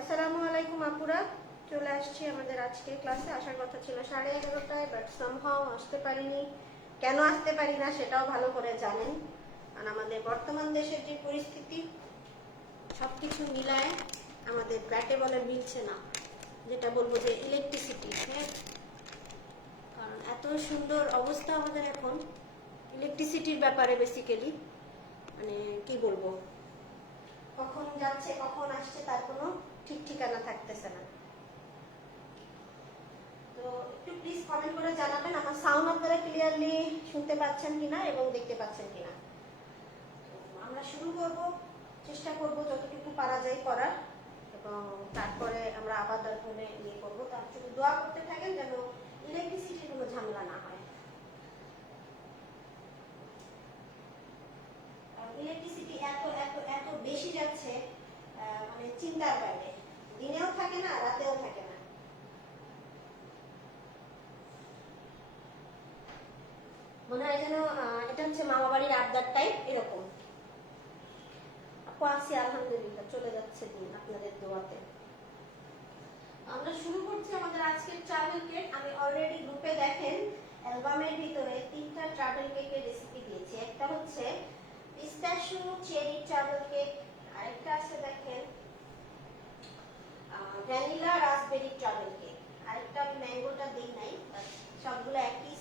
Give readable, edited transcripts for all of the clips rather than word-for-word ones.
আসসালামু আলাইকুম আপুরা, চলে আসছি আমাদের আজকে ক্লাসে। আসার কথা ছিল 11:30টায়, বাট সামহাও আসতে পারিনি। কেন আসতে পারি না সেটাও ভালো করে জানেন, আর আমাদের বর্তমান দেশের যে পরিস্থিতি সবকিছু মিলায় আমাদের ব্যাটে বলে মিলছে না, যেটা বলবো যে ইলেকট্রিসিটি। হ্যাঁ, কারণ এত সুন্দর অবস্থা আমাদের এখন ইলেকট্রিসিটির ব্যাপারে, বেসিক্যালি মানে কি বলবো, কখন যাচ্ছে কখন আসছে তার কোনো ঠিক ঠিকানা থাকতেছে না। তো একটু প্লিজ কমেন্ট করে জানাবেন আমার সাউন্ড আপনারা ক্লিয়ারলি শুনতে পাচ্ছেন কিনা এবং দেখতে পাচ্ছেন কিনা। আমরা শুরু করব, চেষ্টা করব যতটুকু পারা যায় করার, এবং তারপরে আমরা আবার তারপরে ইয়ে করবো। তার জন্য দোয়া করতে থাকেন যেন ইলেকট্রিসিটির কোনো ঝামেলা না হয়। ইলেকট্রিসিটি এত এত এত বেশি যাচ্ছে, মানে চিন্তার বাইরে। দিনেও থাকে না, রাতেও থাকে না। মনে হয় যেন এটা হচ্ছে মামা বাড়ির আবদার টাইপ, এরকম। আপু আছি আলহামদুলিল্লাহ, চলে যাচ্ছে দিন আপনাদের দোয়াতে। আমরা শুরু করছি আমাদের আজকের ট্রাভেল কেক। আমি অলরেডি গ্রুপে দেখেন অ্যালবামের ভিতরে 3টা ট্রাভেল কেকের রেসিপি দিয়েছি। একটা হচ্ছে পিস্তাশিও চেরি ট্রাভেল কেক, আরেকটা আছে দেখেন ভ্যানিলা রাসবেরি ট্রাভেল কেক, আরেকটা আমি ম্যাঙ্গোটা দিই নাই। সবগুলো একই,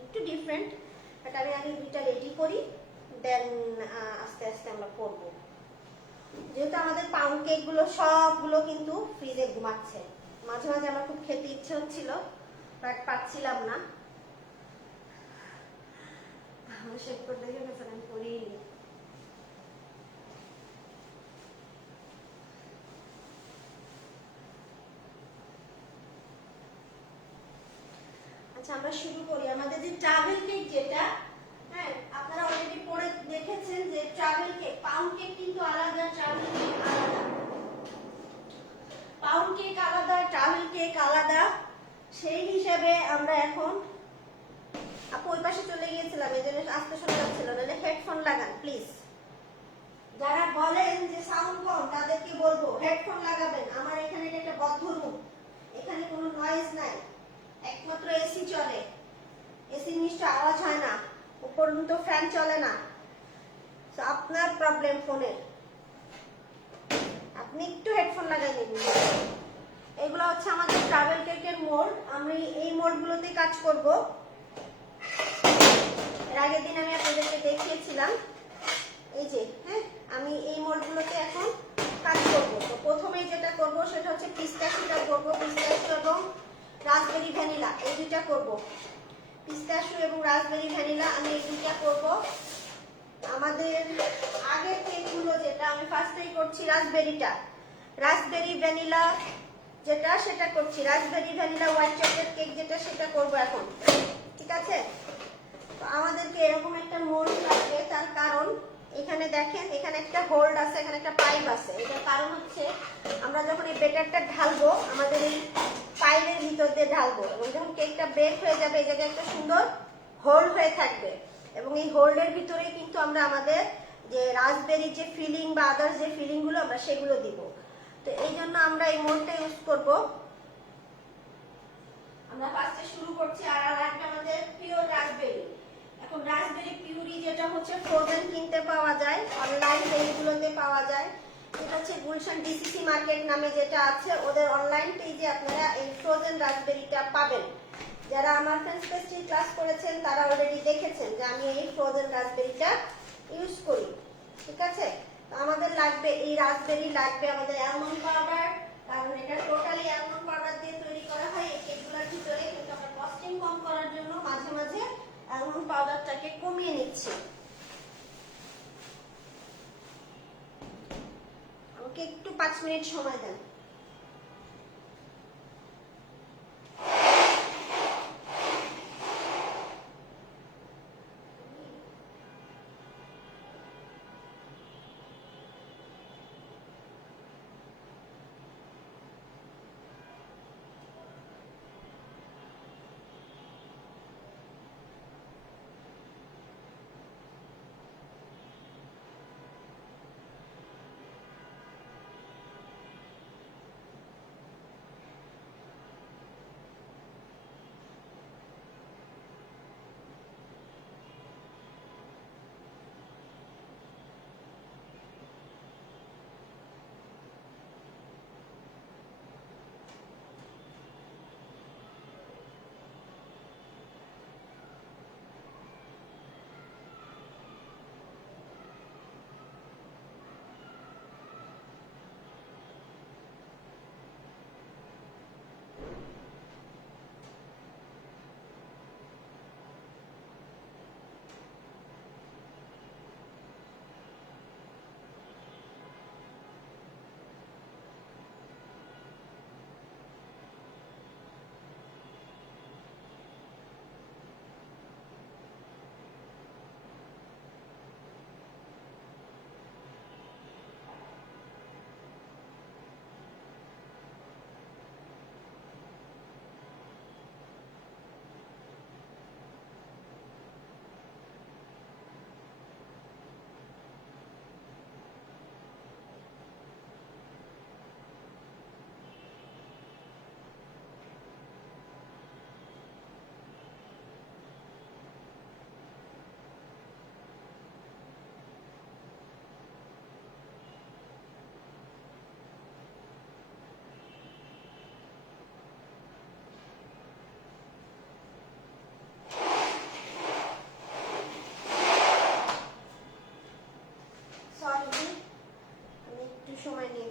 একটু ডিফারেন্ট, বাট আমি দুইটা রেডি করি, দেন আস্তে আস্তে আমরা করবো। যেহেতু আমাদের পাউন্ড কেক গুলো সবগুলো কিন্তু ফ্রিজে ঘুমাচ্ছে, মাঝে মাঝে আমার খুব খেতে ইচ্ছে হচ্ছিল, বাট পাচ্ছিলাম না। শেভ করে দেখে গেছেন আমি করিনি। আচ্ছা, আমরা শুরু করি। আমাদের যে ট্রাভেল কেক যেটা, হ্যাঁ আপনারা অলরেডি পড়ে দেখেছেন যে ট্রাভেল কেক, পাউন্ড কেক কিন্তু আলাদা, ট্রাভেল কেক আলাদা। পাউন্ড কেক আলাদা, ট্রাভেল কেক আলাদা। সেই হিসাবে আমরা এখন, আপু ওই পাশে চলে গিয়েছিলাম, এই জন্য আসতে শোনা যাচ্ছিল, নাহলে হেডফোন লাগান প্লিজ। যারা বলেন যে সাউন্ড কম তাদেরকে বলবো হেডফোন লাগাবেন। আমার এখানে একটা বদ্ধ রুম, এখানে কোনো নয়েজ নাই, একমাত্র এসি চলে, এসির নিশ্চয় আওয়াজ হয় না, উপরন্তু ফ্যান চলে না। আপনার প্রবলেম ফোনের, আপনি একটু হেডফোন লাগাই নিন। এগুলো হচ্ছে আমাদের ট্রাভেল কেকের মোল্ড। আমি এই মোল্ডগুলোতে কাজ করব। এর আগের দিন আমি আপনাদেরকে দেখিয়েছিলাম, এই যে, হ্যাঁ আমি এই মোল্ডগুলোতে এখন কাজ করব। তো প্রথমেই যেটা করব সেটা হচ্ছে পিস্তাশিওটা করব, পিস্তাশিও এবং রাসবেরি ভ্যানিলা, এই দুইটা করব। পিস্তাশিও এবং রাসবেরি ভ্যানিলা আমি এই দুইটা করব। আমাদের আগের কেকগুলো যেটা, আমি ফার্স্টেই করছি রাসবেরিটা, রাসবেরি ভ্যানিলা যেটা সেটা করছি, raspberry vanilla white chocolate cake যেটা সেটা করব এখন, ঠিক আছে? তো আমাদেরকে এরকম একটা মোল্ড লাগবে, তার কারণ এখানে দেখেন, এখানে একটা হোল্ড আছে, এখানে একটা পাইপ আছে। এটার কারণ হচ্ছে আমরা যখন এই বেটারটা ঢালবো, আমাদের এই পাইপের ভিতর দিয়ে ঢালবো, এবং যখন কেকটা বেক হয়ে যাবে এই জায়গায় একটা সুন্দর হোল্ড হয়ে থাকবে, এবং এই হোল্ডের ভিতরেই কিন্তু আমরা আমাদের যে রাসবেরির যে ফিলিং বা আদার্স যে ফিলিং গুলো আমরা সেগুলো দিব। তো এই জন্য আমরা এই মোল্ডটা ইউজ করব। আমরা ফার্স্টে শুরু করছি। আর লাগবে আমাদের পিওর রাসবেরি। এখন রাসবেরি পিউরি যেটা হচ্ছে ফ্রোজেন কিনতে পাওয়া যায়, অনলাইন পেজগুলোতে পাওয়া যায়। এটা হচ্ছে গুলশান ডিসিসি মার্কেট নামে যেটা আছে, ওদের অনলাইন পেজে আপনারা এই ফ্রোজেন রাসবেরিটা পাবেন। যারা আমার ফ্রেন্ডস পেস্ট্রি ক্লাস করেছেন তারা অলরেডি দেখেছেন যে আমি এই ফ্রোজেন রাসবেরিটা ইউজ করি, ঠিক আছে? তো আমাদের লাগবে এই রাসবেরি, লাগবে আমাদের অ্যালমন্ড পাউডার, কারণ এটা টোটালি অ্যালমন্ড পাউডার দিয়ে তৈরি করা হয় এই কেকগুলোর ভিতরে, কিন্তু আমরা কস্টিং কম করার জন্য মাঝে মাঝে অ্যালমন্ড পাউডারটাকে কমিয়ে নিচ্ছি। আমাকে একটু 5 মিনিট সময় দেন।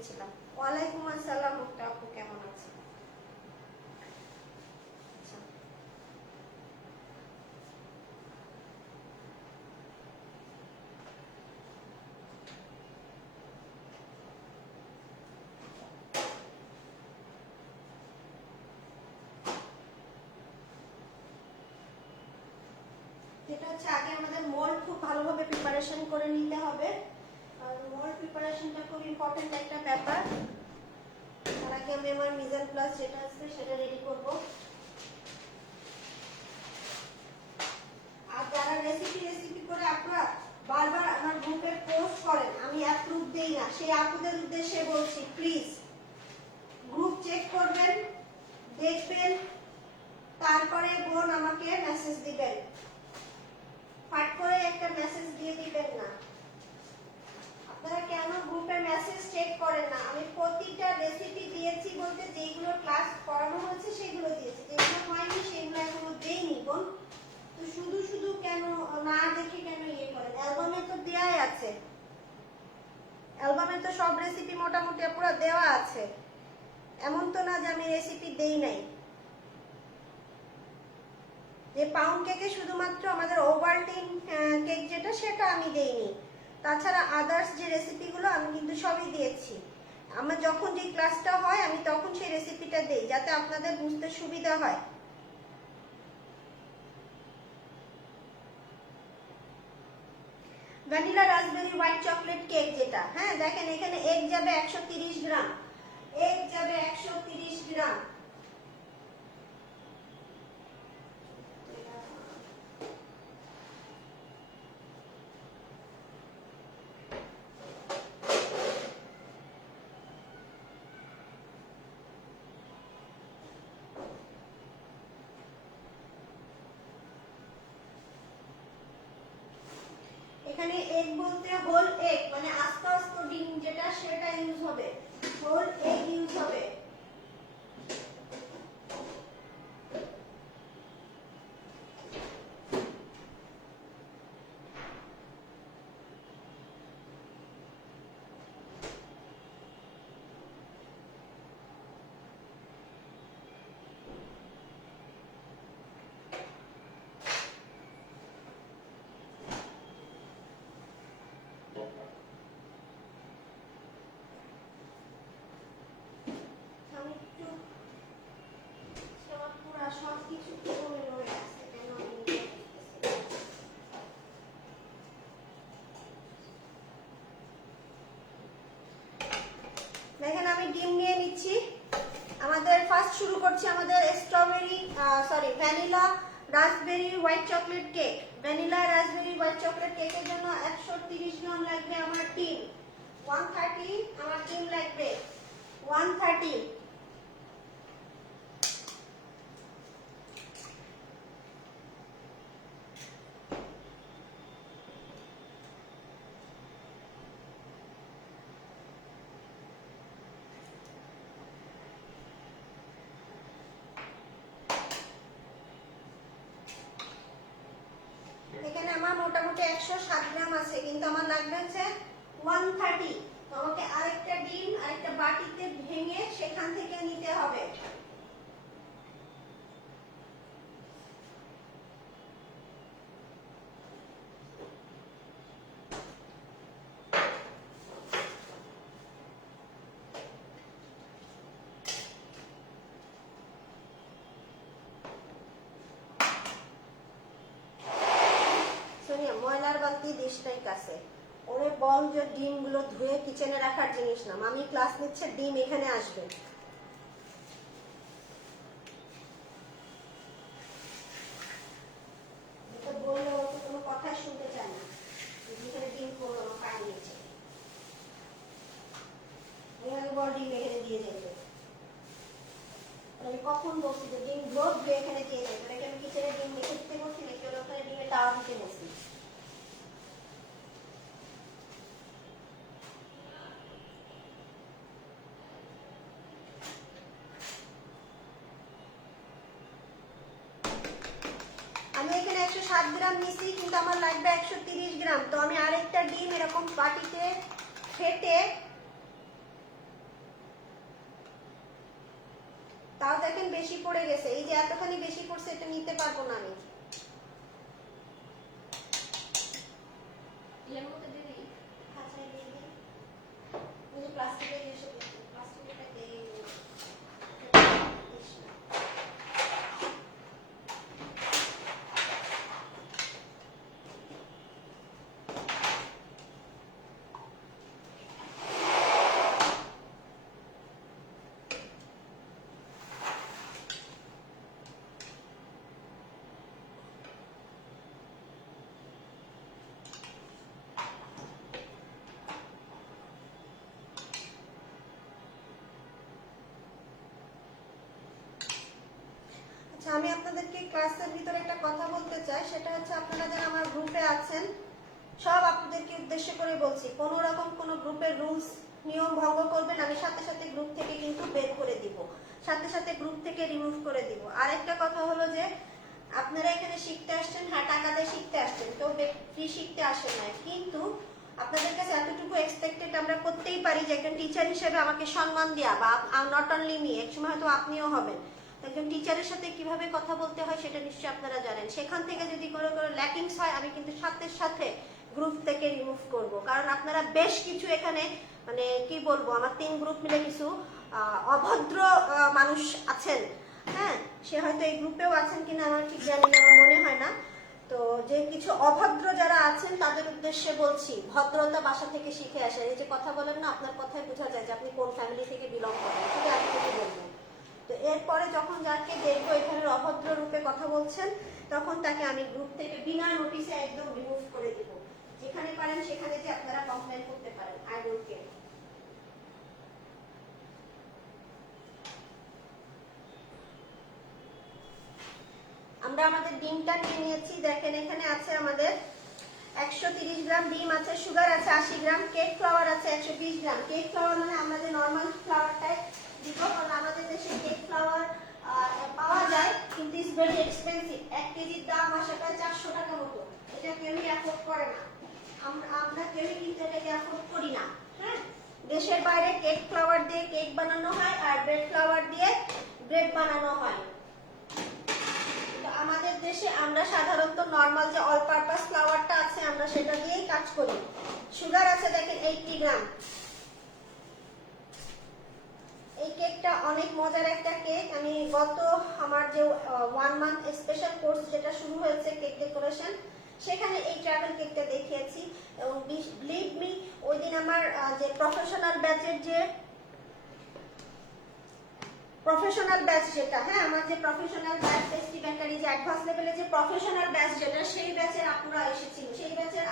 দিয়েছিলাম। ওয়ালাইকুম আসসালাম মুক্তা আপু, কেমন আছেন? যেটা হচ্ছে আগে আমাদের মোল্ড খুব ভালোভাবে প্রিপারেশন করে নিতে হবে, আর মোল্ড প্রিপারেশনটা খুব ইম্পর্টেন্ট একটা ব্যাপার। তার আগে আমি আমার মিজান প্লাস যেটা আছে সেটা রেডি করব। আর যারা রেসিপি করে আপনারা বারবার আমার গ্রুপে পোস্ট করেন, আমি অ্যাপ্রুভ দেই না, সেই আপুদের উদ্দেশ্যে বলছি, প্লিজ গ্রুপ চেক করবেন, দেখবেন, তারপরে বোন আমাকে মেসেজ দিবেন। ফাট করে একটা মেসেজ দিয়ে দিবেন না। আপনারা কেন গ্রুপে মেসেজ চেক করেন না? আমি প্রতিটা রেসিপি দিয়েছি বলতে যেগুলো ক্লাস করানো হয়েছে সেগুলো দিয়েছি, যেগুলো হয়নি সেগুলো এখনো দেইনি বোন। তো শুধু শুধু কেন না দেখে কেন ইয়ে করেন? অ্যালবামে তো দেয়াই আছে, অ্যালবামে তো সব রেসিপি মোটামুটি পুরো দেওয়া আছে, এমন তো না যে আমি রেসিপি দেই নাই। যে পাউন্ড কেকে শুধুমাত্র আমাদের ওভালটিন কেক যেটা সেটা আমি দেইনি, তাছাড়া আদার্স যে রেসিপিগুলো আমি কিন্তু সবই দিয়েছি। আমার যখন যে ক্লাসটা হয় আমি তখন সেই রেসিপিটা দেই, যাতে আপনাদের বুঝতে সুবিধা হয়। Vanilla raspberry white chocolate cake যেটা, হ্যাঁ দেখেন এখানে এগ যাবে 130 গ্রাম, এগ যাবে 130 গ্রাম। এখানে এগ বলতে হোল এগ, মানে আস্ত আস্ত ডিম যেটা সেটা ইউজ হবে, হোল এগ ইউজ হবে। দেখেন আমি ডিম নিয়ে নিচ্ছি। আমাদের ফার্স্ট শুরু করছি আমাদের vanilla raspberry white chocolate cake. Vanilla raspberry white chocolate কেকের জন্য 130 গ্রাম লাগবে আমার ডিম, 130 আমার ডিম লাগবে, 130। এখানে আমার মোটামুটি 107 গ্রাম আছে, কিন্তু আমার লাগবে হচ্ছে 130। তো আমাকে আরেকটা ডিম আরেকটা বাটিতে ভেঙে সেখান থেকে নিতে হবে। ময়লার বালতি ডিশটাই কাছে ওরে বল যে ডিমগুলো ধুয়ে কিচেনে রাখার জিনিস না, মামি ক্লাস নিচ্ছে, ডিম এখানে আসবে। এটা বললে ও তো কোনো কথাই শুনতে চায় না, এখানে ডিম করবো পানি নিয়েছে, এখানে বল ডিম এখানে দিয়ে যাবে। আমি কখন বলছি যে ডিম রোদ ধুয়ে এখানে দিয়ে যাবে, নাকি আমি কিচেনে ডিম রেখে দিতে বলছি, নাকি ওখানে ডিমে তাওয়া দিতে বলছি? আমি এখানে 107 গ্রাম নিছি, কিন্তু আমার লাগবে 130 গ্রাম। তো আমি আরেকটা ডিম এরকম বাটিতে ফেটে তাও দেখেন বেশি পড়ে গেছে। এই যে এতখানি বেশি পড়ছে, এটা নিতে পারবো না আমি। এর মধ্যে দিবি খাঁচায় দিয়ে দিই, ওই যে প্লাস্টিকের এসে প্লাস্টিকটা এই আমি আপনাদেরকে ক্লাসের ভিতরে একটা কথা বলতে চাই, সেটা হচ্ছে আপনারা যারা আমার গ্রুপে আছেন সব আপনাদেরকে উদ্দেশ্য করে বলছি, কোনো রকম কোনো গ্রুপের রুলস নিয়ম ভঙ্গ করবেন, আমি সাথে সাথে গ্রুপ থেকে কিন্তু বের করে দিব, সাথে সাথে গ্রুপ থেকে রিমুভ করে দিব। আরেকটা কথা হলো যে আপনারা এখানে শিখতে আসছেন, হ্যাঁ টাকা দিয়ে শিখতে আসছেন, কেউ ফ্রি শিখতে আসেন না, কিন্তু আপনাদের কাছে এতটুকু এক্সপেক্টেড আমরা করতেই পারি যে একজন টিচার হিসেবে আমাকে সম্মান দেওয়া, বা নট অনলি মি, একসময় হয়তো আপনিও হবেন, একজন টিচারের সাথে কিভাবে কথা বলতে হয় সেটা নিশ্চয়ই আপনারা জানেন। সেখান থেকে যদি কোনো ল্যাকিংস হয় আমি কিন্তু সাথে সাথে গ্রুপ থেকে রিমুভ করব, কারণ আপনারা বেশ কিছু এখানে মানে কি বলবো, আমার 3 গ্রুপ মিলে কিছু অভদ্র মানুষ আছেন, হ্যাঁ সে হয়তো এই গ্রুপেও আছেন কিনা আমার ঠিক জানি না, আমার মনে হয় না। তো যে কিছু অভদ্র যারা আছেন তাদের উদ্দেশ্যে বলছি, ভদ্রতা বাসা থেকে শিখে আসে। এই যে কথা বলেন না, আপনার কথায় বোঝা যায় যে আপনি কোন ফ্যামিলি থেকে বিলং করেন, শুধু এতটুকু বলবো। তো এরপরে যখন যাকে দেখবো এখানে অভদ্র রূপে কথা বলছেন, তখন তাকে আমি গ্রুপ থেকে বিনা নোটিসে একদম রিমুভ করে দিব। যেখানে পারেন সেখানে যে আপনারা কমপ্লেইন করতে পারেন, আই ডোন্ট কেয়ার। আমরা আমাদের ডিমটা নিয়ে নিয়েছি, দেখেন এখানে আছে আমাদের 130 গ্রাম ডিম আছে, সুগার আছে 80 গ্রাম, কেক ফ্লাওয়ার আছে 120 গ্রাম। কেক ফ্লাওয়ার মানে আমরা যে নর্মাল ফ্লাওয়ারটাই দিব, কারণ আমাদের দেশে কেক ফ্লাওয়ার পাওয়া যায় কিন্তু ইটস ভেরি এক্সপেন্সিভ। 1 কেজির দাম আসে প্রায় 400 টাকা মতো, এটা কেউই অ্যাফোর্ড করে না, আমরা কেউই কিন্তু এটাকে অ্যাফোর্ড করি না। হ্যাঁ, দেশের বাইরে কেক ফ্লাওয়ার দিয়ে কেক বানানো হয় আর ব্রেড ফ্লাওয়ার দিয়ে ব্রেড বানানো হয়। আমাদের দেশে আমরা সাধারণত নরমাল যে অল পারপাস ফ্লাওয়ারটা আছে আমরা সেটা দিয়েই কাজ করি। সুগার আছে দেখেন 80 গ্রাম। এই কেকটা অনেক মজার একটা কেক, আমি গত আমার যে 1 মান্থ স্পেশাল কোর্স যেটা শুরু হয়েছে কেক ডেকোরেশন, সেখানে এই ট্রাভেল কেকটা দেখিয়েছি এবং বিলিভ মি ওই দিন আমার যে প্রফেশনাল ব্যাচের যে প্রফেশনাল ব্যাচ যেটা, হ্যাঁ আমার যে প্রফেশনাল ব্যাচ টেস্টি বেকারি যে অ্যাডভান্স লেভেলে যে প্রফেশনাল ব্যাচ যেটা, সেই ব্যাচের আপুরা এসেছিল, সেই ব্যাচের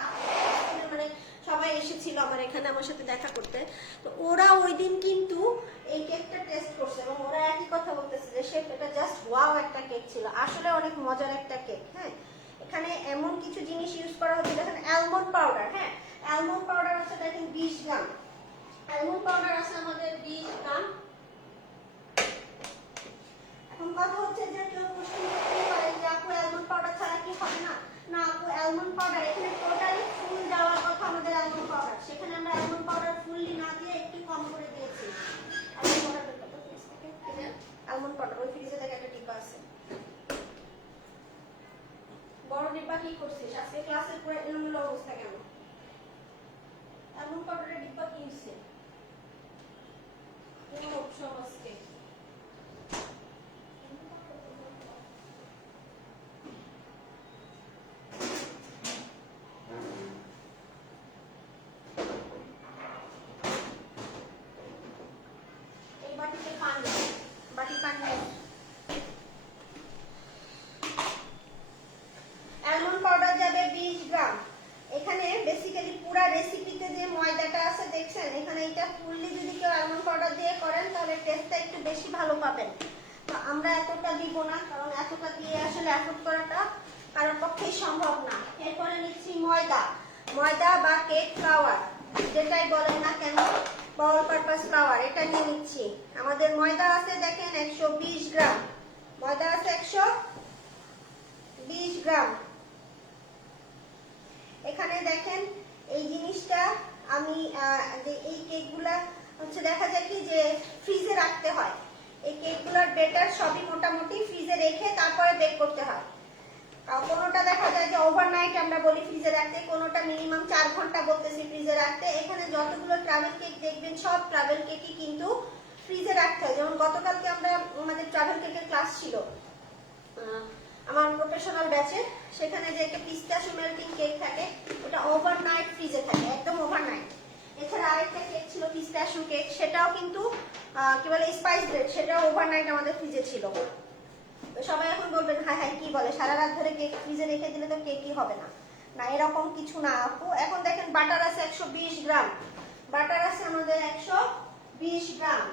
মানে সবাই এসেছিল আমার এখানে আমার সাথে দেখা করতে। তো ওরা ওই দিন কিন্তু এই কেকটা টেস্ট করছে এবং ওরা একই কথা বলতেছে যে শেফ এটা জাস্ট ওয়াও একটা কেক ছিল, আসলে অনেক মজার একটা কেক। হ্যাঁ, এখানে এমন কিছু জিনিস ইউজ করা হচ্ছে, দেখেন অ্যালমন্ড পাউডার, হ্যাঁ অ্যালমন্ড পাউডার আছে দেখেন 20 গ্রাম, অ্যালমন্ড পাউডার আছে আমাদের 20 গ্রাম। এখন কথা হচ্ছে যে কেউ প্রশ্ন করতে পারে যে আপু অ্যালমন্ড পাউডার ছাড়া কি হবে না, না আপু অ্যালমন্ড পাউডার এখানে টোটালি ফুল দেওয়ার কথা আমাদের অ্যালমন্ড পাউডার, সেখানে আমরা অ্যালমন্ড পাউডার ফুললি না দিয়ে একটু কম করে দিয়েছি। অ্যালমন্ড পাউডার ওই ফ্রিজে থেকে একটা ডিব্বা আছে, বড় ডিব্বা কি করছিস আজকে ক্লাসের পরে এলোমেলো অবস্থা কেন? অ্যালমন্ড পাউডারের ডিব্বা কি হচ্ছে কোনো উৎসব আজকে? অ্যালমন্ড পাউডার যাবে 20 গ্রাম। এখানে বেসিক্যালি পুরো রেসিপিতে যে ময়দাটা আছে দেখছেন, এখানে এটা ফুললি যদি কেউ অ্যালমন্ড পাউডার দিয়ে করেন তাহলে টেস্টটা একটু বেশি ভালো পাবেন। তো আমরা এতটা দিব না, কারণ এতটা দিয়ে আসলে অ্যাফোর্ড করাটা কারোর পক্ষেই সম্ভব না। এরপরে নিচ্ছি ময়দা, ময়দা বা কেক ফ্লাওয়ার যেটাই বলেন না কেন, বা অল পারপাস ফ্লাওয়ার, এটা নিয়ে নিচ্ছি। আমাদের ময়দা আছে দেখেন 120 গ্রাম, ময়দা আছে 120 গ্রাম। এখানে দেখেন এই জিনিসটা আমি এই কেকগুলা হচ্ছে দেখা যায় কি যে ফ্রিজে রাখতে হয়, এই কেকগুলোর বেটার সবই মোটামুটি ফ্রিজে রেখে তারপরে বেক করতে হয়। কোনোটা দেখা যায় যে ওভারনাইট আমরা বলি ফ্রিজে রাখতে, কোনোটা মিনিমাম 4 ঘন্টা বলতেছি ফ্রিজে রাখতে। এখানে যতগুলো ট্রাভেল কেক দেখবেন সব ট্রাভেল কেকই কিন্তু ফ্রিজে রাখতে হয়। যেমন গতকালকে আমরা আমাদের ট্রাভেল কেকের ক্লাস ছিল আমার প্রফেশনাল ব্যাচে, সেখানে যে একটা পিস্তাশিও মেল্টিং কেক থাকে ওটা ওভারনাইট ফ্রিজে থাকে, একদম ওভারনাইট। এছাড়া আরেকটা কেক ছিল পিস্তাশিও কেক, সেটাও কিন্তু কি বলে স্পাইস ব্রেড, সেটাও ওভারনাইট আমাদের ফ্রিজে ছিল। তো সবাই এখন বলবেন হাই হাই কি বলে, সারা রাত ধরে কেক ফ্রিজে রেখে দিলে তো কেকই হবে না। না, এরকম কিছু না আপু। এখন দেখেন বাটার আছে 120 গ্রাম, বাটার আছে আমাদের 120 গ্রাম।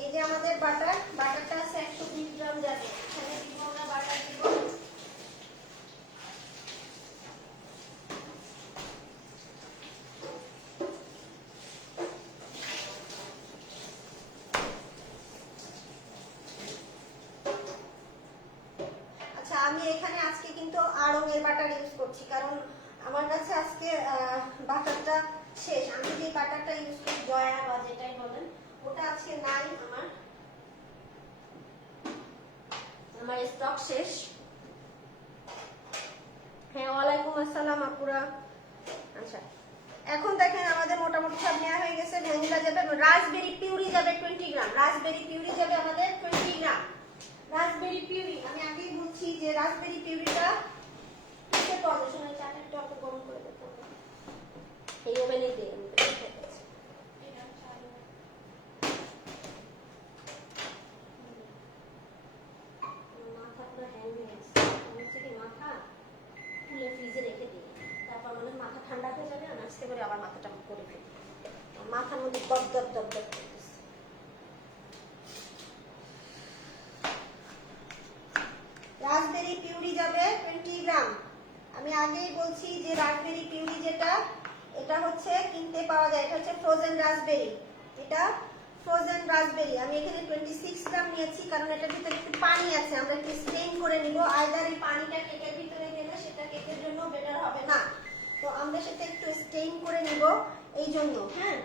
এই যে আমাদের বাটারটা আছে 120 গ্রাম যাবে, এখানে দিব আমরা বাটার দিব। আচ্ছা, আমি এখানে আজকে কিন্তু আড়ং-এর বাটার ইউজ করছি, কারণ আমার কাছে আজকে বাটারটা শেষ। আমি যে বাটারটা ইউজ করি জয়া বা যেটাই বলেন, ওটা আজকে নাই, আমার স্টক শেষ। হ্যাঁ, ওয়ালাইকুম আসসালাম আপুরা। আচ্ছা, এখন দেখেন আমাদের মোটামুটি সব নেওয়া হয়ে গেছে। ভ্যানিলা যাবে, রাসবেরি পিউরি যাবে 20 গ্রাম, রাসবেরি পিউরি যাবে আমাদের 20 গ্রাম। রাসবেরি পিউরি আমি আগেই বলছি যে রাসবেরি পিউরিটা কিসে পাওয়া যায়, শোনা চাটারটা অত গরম করে দিতে হবে, এই ওভেনে দিয়ে মাথা পুরো হ্যাং হয়ে গেছে। হচ্ছে কি মাথা খুলে ফ্রিজে রেখে দিই, তারপর আমাদের মাথা ঠান্ডা হয়ে যাবে, আর আস্তে করে আবার মাথাটা করে ফেলি, মাথার মধ্যে দপ দপ দপ দপ করতেছে। রাসবেরি পিউরি যাবে 20 গ্রাম। আমি আগেই বলছি যে রাসবেরি পিউরি যেটা, এটা হচ্ছে কিনতে পাওয়া যায়, এটা হচ্ছে ফ্রোজেন রাসবেরি, এটা ফ্রোজেন রাসবেরি। আমি এখানে 26 গ্রাম নিয়েছি, কারণ এটার ভিতরে একটু পানি আছে, আমরা একটু স্টেইন করে নিব। আইদার এই পানিটা কেকের ভিতরে গেলে সেটা কেকের জন্য বেটার হবে না, তো আমরা সেটা একটু স্টেইন করে নিব এই জন্য। হ্যাঁ,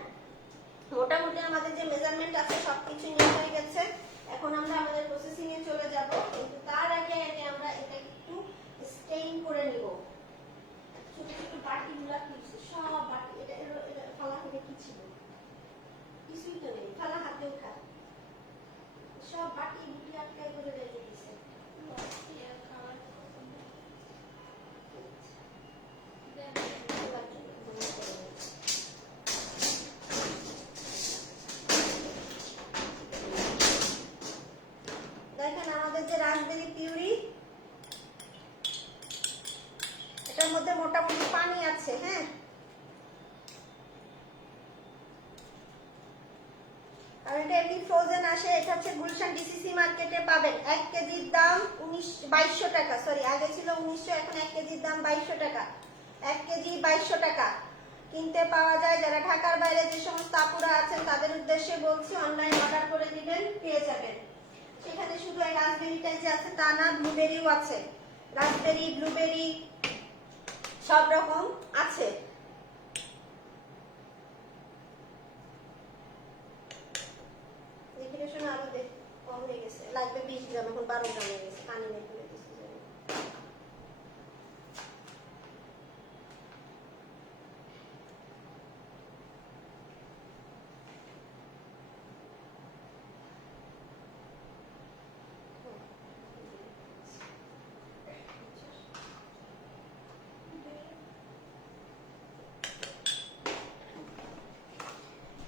মোটামুটি আমাদের যে মেজারমেন্ট আছে সবকিছু নেওয়া হয়ে গেছে। এখন আমরা আমাদের প্রসেসিং এ চলে যাব, কিন্তু তার আগে আমরা এটা একটু স্টেইন করে নিব। ছোট ছোট বাটিগুলো কিনছি, সব বাটি, এটা ফালা থেকে কি ছিল, কিছুই তো নেই, ফালা হাতে উঠা সব বাটি বুটি আটকাই করে রেখে দিছে। দেখেন আমাদের যে রাসবেরি পিউরি, এটার মধ্যে মোটামুটি পানি আছে। হ্যাঁ, আর এটা এমনি ফ্রোজেন আসে, এটা হচ্ছে গুলশান ডিসিসি মার্কেটে পাবেন। 1 কেজির দাম 2200 টাকা, সরি আগে ছিল 1900, এখন 1 কেজির দাম 2200 টাকা। 1 কেজি 2200 টাকা কিনতে পাওয়া যায়। যারা ঢাকার বাইরে যে সমস্ত আপুরা আছেন তাদের উদ্দেশ্যে বলছি, অনলাইন অর্ডার করে দিবেন, পেয়ে যাবেন। সেখানে শুধু এই রাসবেরিটাই যে আছে তা না, ব্লুবেরিও আছে, রাসবেরি ব্লুবেরি সব রকম আছে। আরো কম হয়ে গেছে, লাগবে 20 গ্রাম, এখন 12 গ্রাম হয়ে গেছে, পানি নেই ফেলে দিচ্ছি।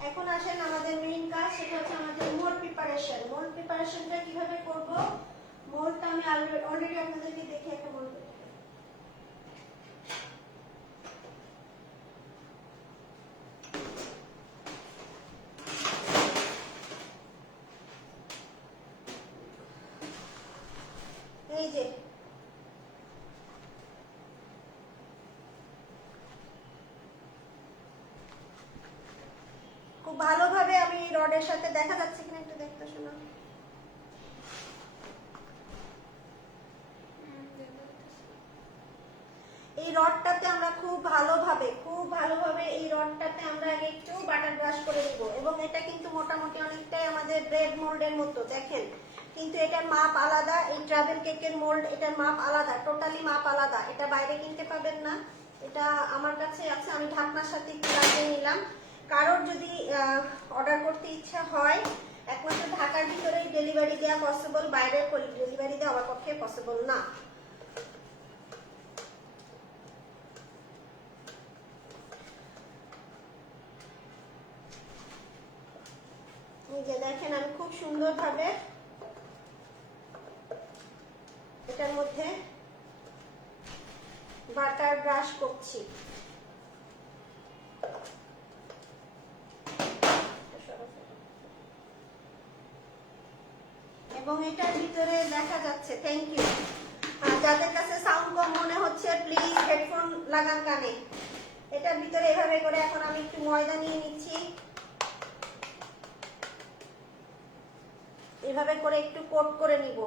এখন আসেন আমাদের মেইন কাজ, সেটা হচ্ছে আমাদের মোল্ড প্রিপারেশন। মোল্ড প্রিপারেশনটা কিভাবে করব, মোল্ডটা আমি অলরেডি আপনাদেরকে দেখে একটা মোল্ড এই যে খুব ভালোভাবে আমি রডের সাথে, দেখা যাচ্ছে কিনা একটু দেখতে শোনা, এই রডটাতে আমরা খুব ভালোভাবে এই রডটাতে আমরা আগে একটু বাটার ব্রাশ করে দিব। এবং এটা কিন্তু মোটামুটি অনেকটাই আমাদের ব্রেড মোল্ডের মতো, দেখেন কিন্তু এটার মাপ আলাদা। এই ট্রাভেল কেকের মোল্ড, এটার মাপ আলাদা, টোটালি মাপ আলাদা। এটা বাইরে কিনতে পাবেন না, এটা আমার কাছে আছে, আমি ঢাকনার সাথে একটু লাগিয়ে নিলাম। কারোর যদি অর্ডার করতে ইচ্ছা হয়, একমাত্র ঢাকার ভিতরেই ডেলিভারি দেওয়া পসিবল, বাইরে ডেলিভারি দেওয়া আমার পক্ষে পসিবল না। এই যে দেখেন আমি খুব সুন্দরভাবে এটার মধ্যে বাটার ব্রাশ করছি। এবং এটার ভিতরে দেখা যাচ্ছে, থ্যাংক ইউ, যাদের কাছে সাউন্ড কম মনে হচ্ছে প্লিজ হেডফোন লাগান কানে। এটার ভিতরে এভাবে করে এখন আমি একটু ময়দা নিয়ে নিচ্ছি, এভাবে করে একটু কোট করে নিব।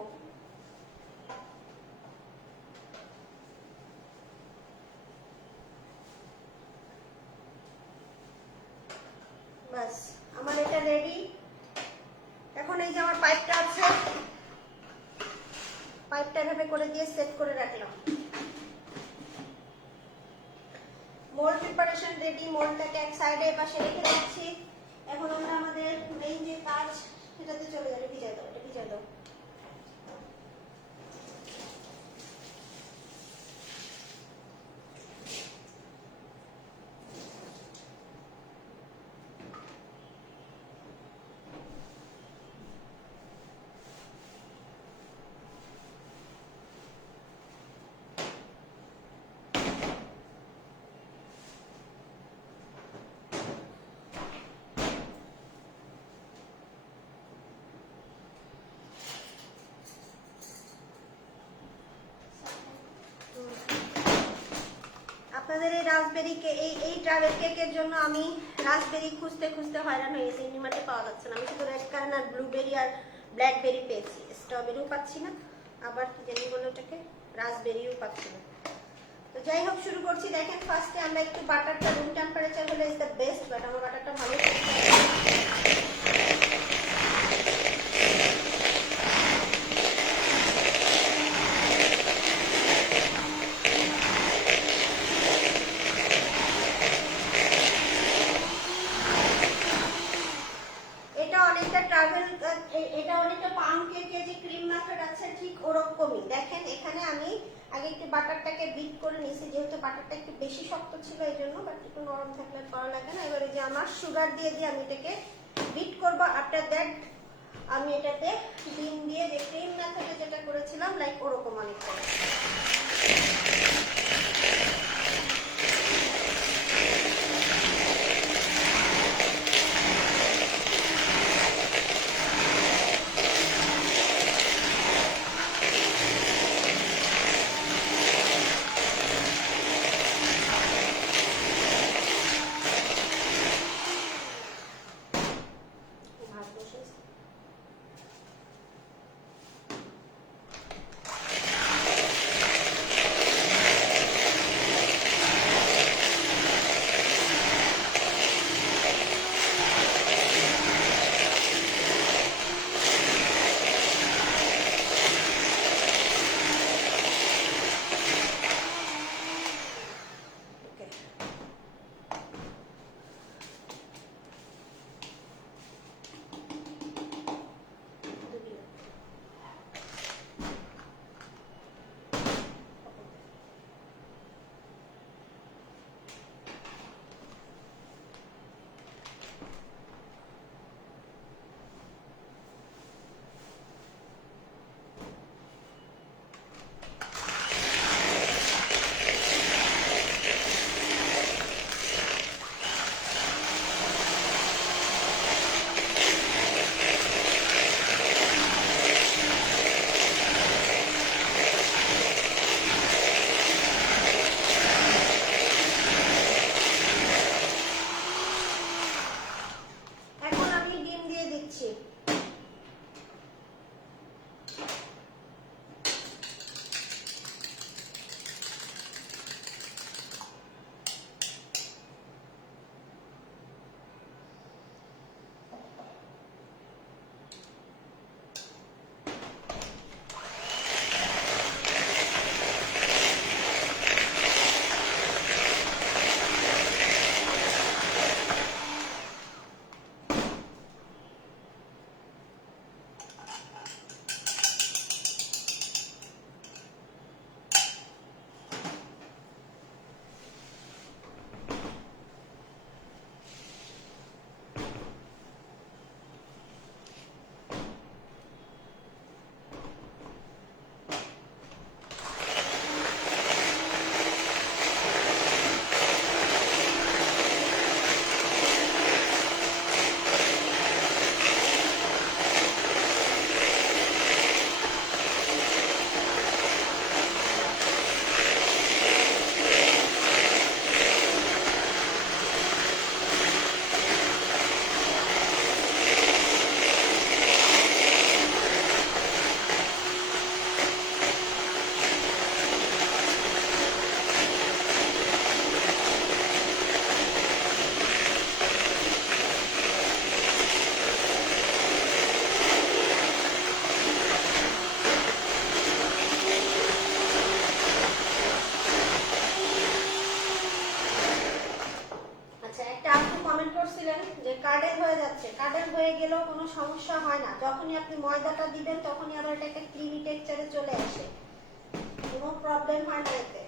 বাস আমার এটা রেডি। এখন এই যে আমার পাইপটা আছে, পাইপটা এভাবে করে দিয়ে সেট করে রাখলাম। মোল্ড প্রিপারেশন রেডি, মোল্ডটাকে এক সাইডে পাশে রেখে দিচ্ছি। এখন আমরা আমাদের মেইন যে কাজ সেটাতে চলে যাবে। ভিজাই দাও, এটা ভিজাই দাও। আপনাদের এই রাসবেরি এই ট্রাভেল কেকের জন্য আমি রাসবেরি খুঁজতে খুঁজতে হয়রান হয়ে গেছি, ইন্ডিমার্টে পাওয়া যাচ্ছে না। আমি শুধু রেড কার্ন আর ব্লুবেরি আর ব্ল্যাকবেরি পেয়েছি, স্ট্রবেরিও পাচ্ছি না, আবার কি জানি বলে ওটাকে, রাসবেরিও পাচ্ছি না। তো যাই হোক শুরু করছি। দেখেন ফার্স্টে আমরা একটু বাটারটা রুম টেম্পারেচার হলে ইজ দ্য বেস্ট, বাট আমার বাটারটা ভালো এটা অনেকটা পাউন্ড কেকে যে ক্রিম মেথড আছে ঠিক ওরকমই। দেখেন এখানে আমি আগে একটু বাটারটাকে বিট করে নিয়েছি, যেহেতু বাটারটা একটু বেশি শক্ত ছিল এই জন্য, বাট একটু নরম থাকলে করা লাগে না। এবারে যে আমার সুগার দিয়ে আমি এটাকে বিট করবো। আফটার দ্যাট আমি এটাতে ডিম দিয়ে যে ক্রিম মেথডে যেটা করেছিলাম লাইক ওরকম অনেকটা। যাচ্ছে, কাডার হয়ে গেলেও কোনো সমস্যা হয় না। যখনই আপনি ময়দাটা দিবেন তখনই আবার এটা একটা ক্রিমি টেক্সচারে চলে আসে, কোনো প্রবলেম হয় না এতে।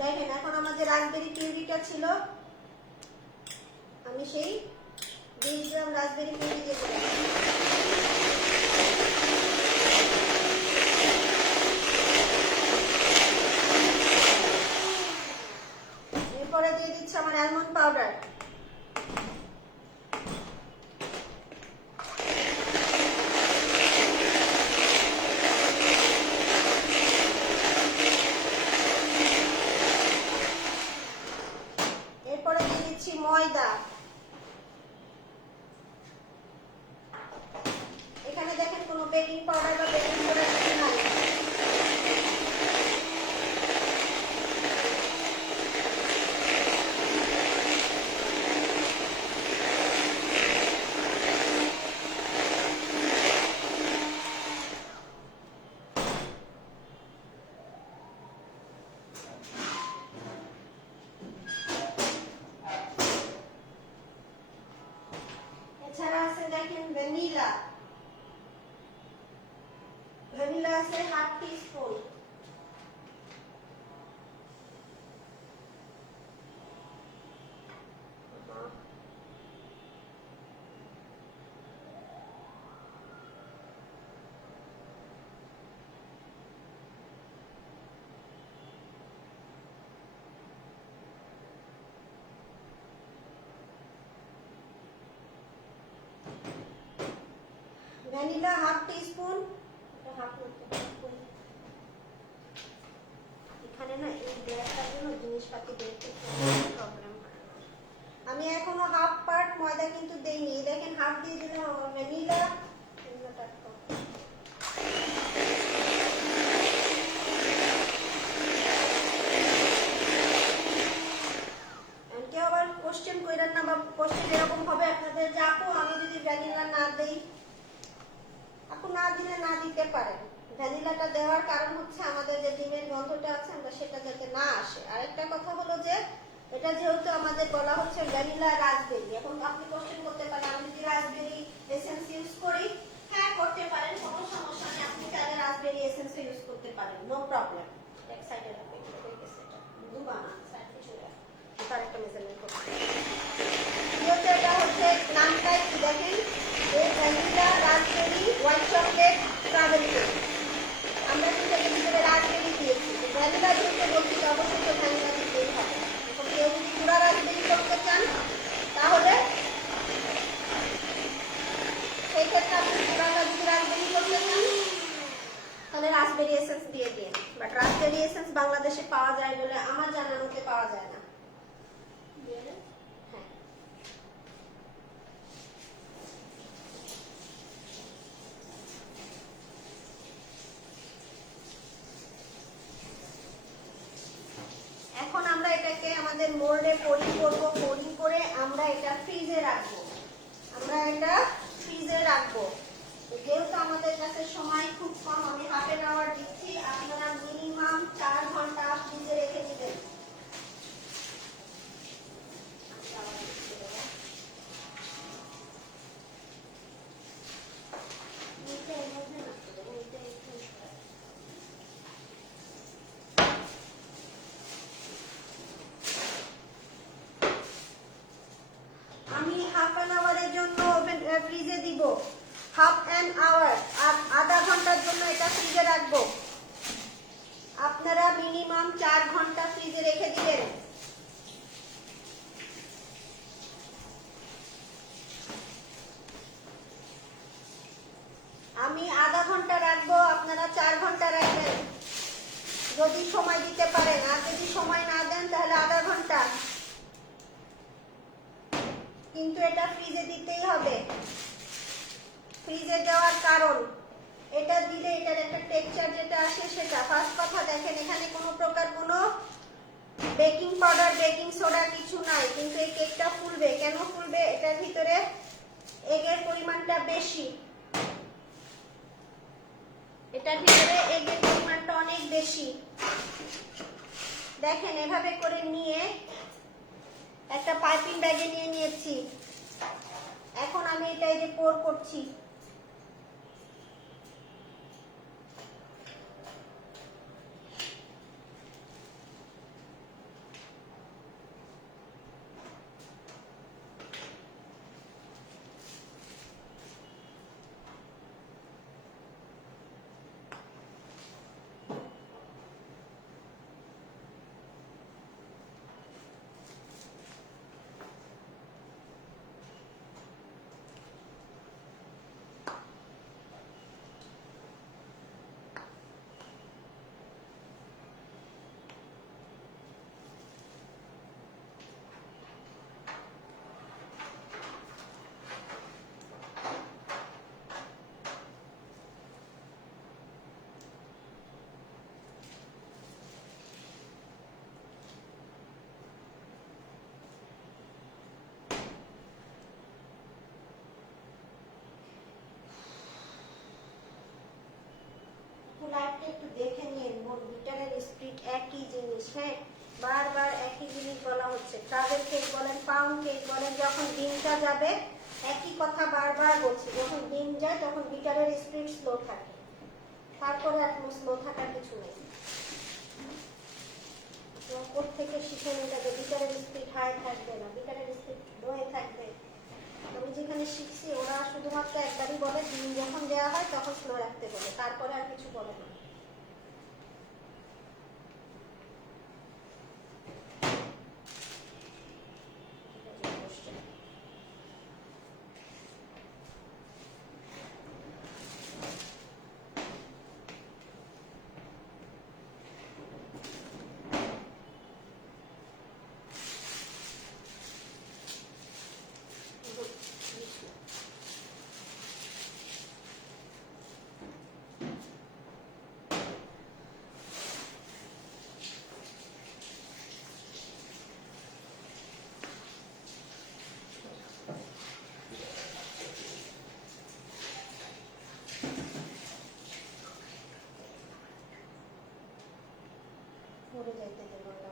দেখেন এখন আমার যে রাসবেরি পিউরিটা ছিল, আমি সেই 20 গ্রাম রাসবেরি পিউরি দিয়ে দিলাম। এরপরে দিয়ে দিচ্ছি আমার অ্যালমন্ড পাউডার। এরপরে দিয়ে দিচ্ছি ময়দা। এখানে দেখেন কোনো বেকিং পাউডার বা বেকিং সোডা কিছু নাই। এছাড়া আছে দেখেন ভ্যানিলা, ভ্যানিলা আছে 1/2 টিস্পুন। Vanilla 1/2 teaspoon. এটা হাফ টিস্পুন। এখানে না এই গ্যাসটার জন্য জিনিসপাতি বের করতে প্রবলেম হয়। আমি এখনো হাফ পার্ট ময়দা কিন্তু দেইনি, দেখেন হাফ দিয়ে দিলাম আমার ভ্যানিলা। কেউ আবার কোশ্চেন কইরেন না, বা কোশ্চেন এরকম হবে আপনাদের যে আপু আমি যদি ভ্যানিলা না দেই, আপু না দিলে না দিতে পারেন। ভ্যানিলাটা দেওয়ার কারণ হচ্ছে আমাদের যে ডিমের গন্ধটা আছে আমরা সেটা যাতে না আসে। আরেকটা কথা হলো যে এটা যেহেতু আমাদের বলা হচ্ছে ভ্যানিলা রাসবেরি, এখন আপনি কোশ্চেন করতে পারেন আমি যদি রাসবেরি এসেন্স ইউজ করি, হ্যাঁ করতে পারেন, কোনো সমস্যা নেই, আপনি চাইলে রাসবেরি এসেন্স ইউজ করতে পারেন, নো প্রবলেম। এক সাইডে রাখবেন, এটা দুবানা সাইড থেকে চলে তার একটা মেজারমেন্ট করতে। যেহেতু এটা হচ্ছে নামটাই কি দেখেন, এই vanilla raspberry white chocolate strawberry cake, আমরা কিন্তু এর ভিতরে রাসবেরি দিয়েছি। ভ্যানিলা যেহেতু বলছি অবশ্যই তো ভ্যানিলা দিতেই হবে। এখন কেউ যদি পুরা রাসবেরি করতে চান তাহলে সেই ক্ষেত্রে আপনি পুরা যদি রাসবেরি করতে চান তাহলে রাসবেরি এসেন্স দিয়ে দিন। বাট রাসবেরি এসেন্স বাংলাদেশে পাওয়া যায় বলে আমার জানার মতে পাওয়া যায় না। এখন আমরা এটাকে আমাদের মোল্ডে কোটিং করব, কোটিং করে আমরা এটা ফ্রিজে রাখবো। আমরা এটা ফ্রিজে রাখবো। যেহেতু আমাদের কাছে সময় খুব কম, আমি হাফ এন আওয়ার দিচ্ছি, আপনারা মিনিমাম 4 ঘন্টা ফ্রিজে রেখে দিবেন। আমি হাফ অ্যান আওয়ারের জন্য ফ্রিজে দিব, হাফ অ্যান আওয়ার, আর আধা ঘন্টার জন্য এটা ফ্রিজে রাখবো। আপনারা মিনিমাম 4 ঘন্টা ফ্রিজে রেখে দিবেন। আমি আধা ঘন্টা রাখবো, আপনারা 4 ঘন্টা রাখবেন যদি সময় দিতে পারেন, আর যদি সময় না দেন তাহলে আধা ঘন্টা। কিন্তু এটা ফ্রিজে দিতেই হবে। ফ্রিজে দেওয়ার কারণ এটা দিলে এটার একটা টেক্সচার যেটা আসে সেটা। ফার্স্ট কথা দেখেন এখানে কোনো প্রকার কোনো বেকিং পাউডার বেকিং সোডা কিছু নাই, কিন্তু এই কেকটা ফুলবে। কেন ফুলবে? এটার ভিতরে এগের পরিমাণটা বেশি, এটার ভিতরে এগের পরিমাণটা অনেক বেশি। দেখেন এভাবে করে নিয়ে একটা পাইপিং ব্যাগে নিয়ে নিয়েছি। এখন আমি এটা এই যে পোর করছি। লাইটটা একটু দেখে নিন, মোট বিটারের স্পিড একই জিনিস। হ্যাঁ, বারবার একই জিনিস বলা হচ্ছে। ট্রাভেল কেক বলেন, পাউন্ড কেক বলেন, যখন ডিমটা যাবে একই কথা বারবার বলছি। যখন ডিম যায় তখন বিটারের স্পিড স্লো থাকে, তারপরে আপনার স্লো থাকার কিছু নেই। কোথা থেকে শিখে নিতে হবে বিটারের স্পিড হাই থাকবে না, বিটারের স্পিড লোয়ে থাকবে। আমি যেখানে শিখছি ওরা শুধুমাত্র একবারই বলে ডিম যখন দেওয়া হয় তখন স্লো রাখতে বলে, তারপরে আর কিছু বলে না। পড়ে যাইতে দেবো না।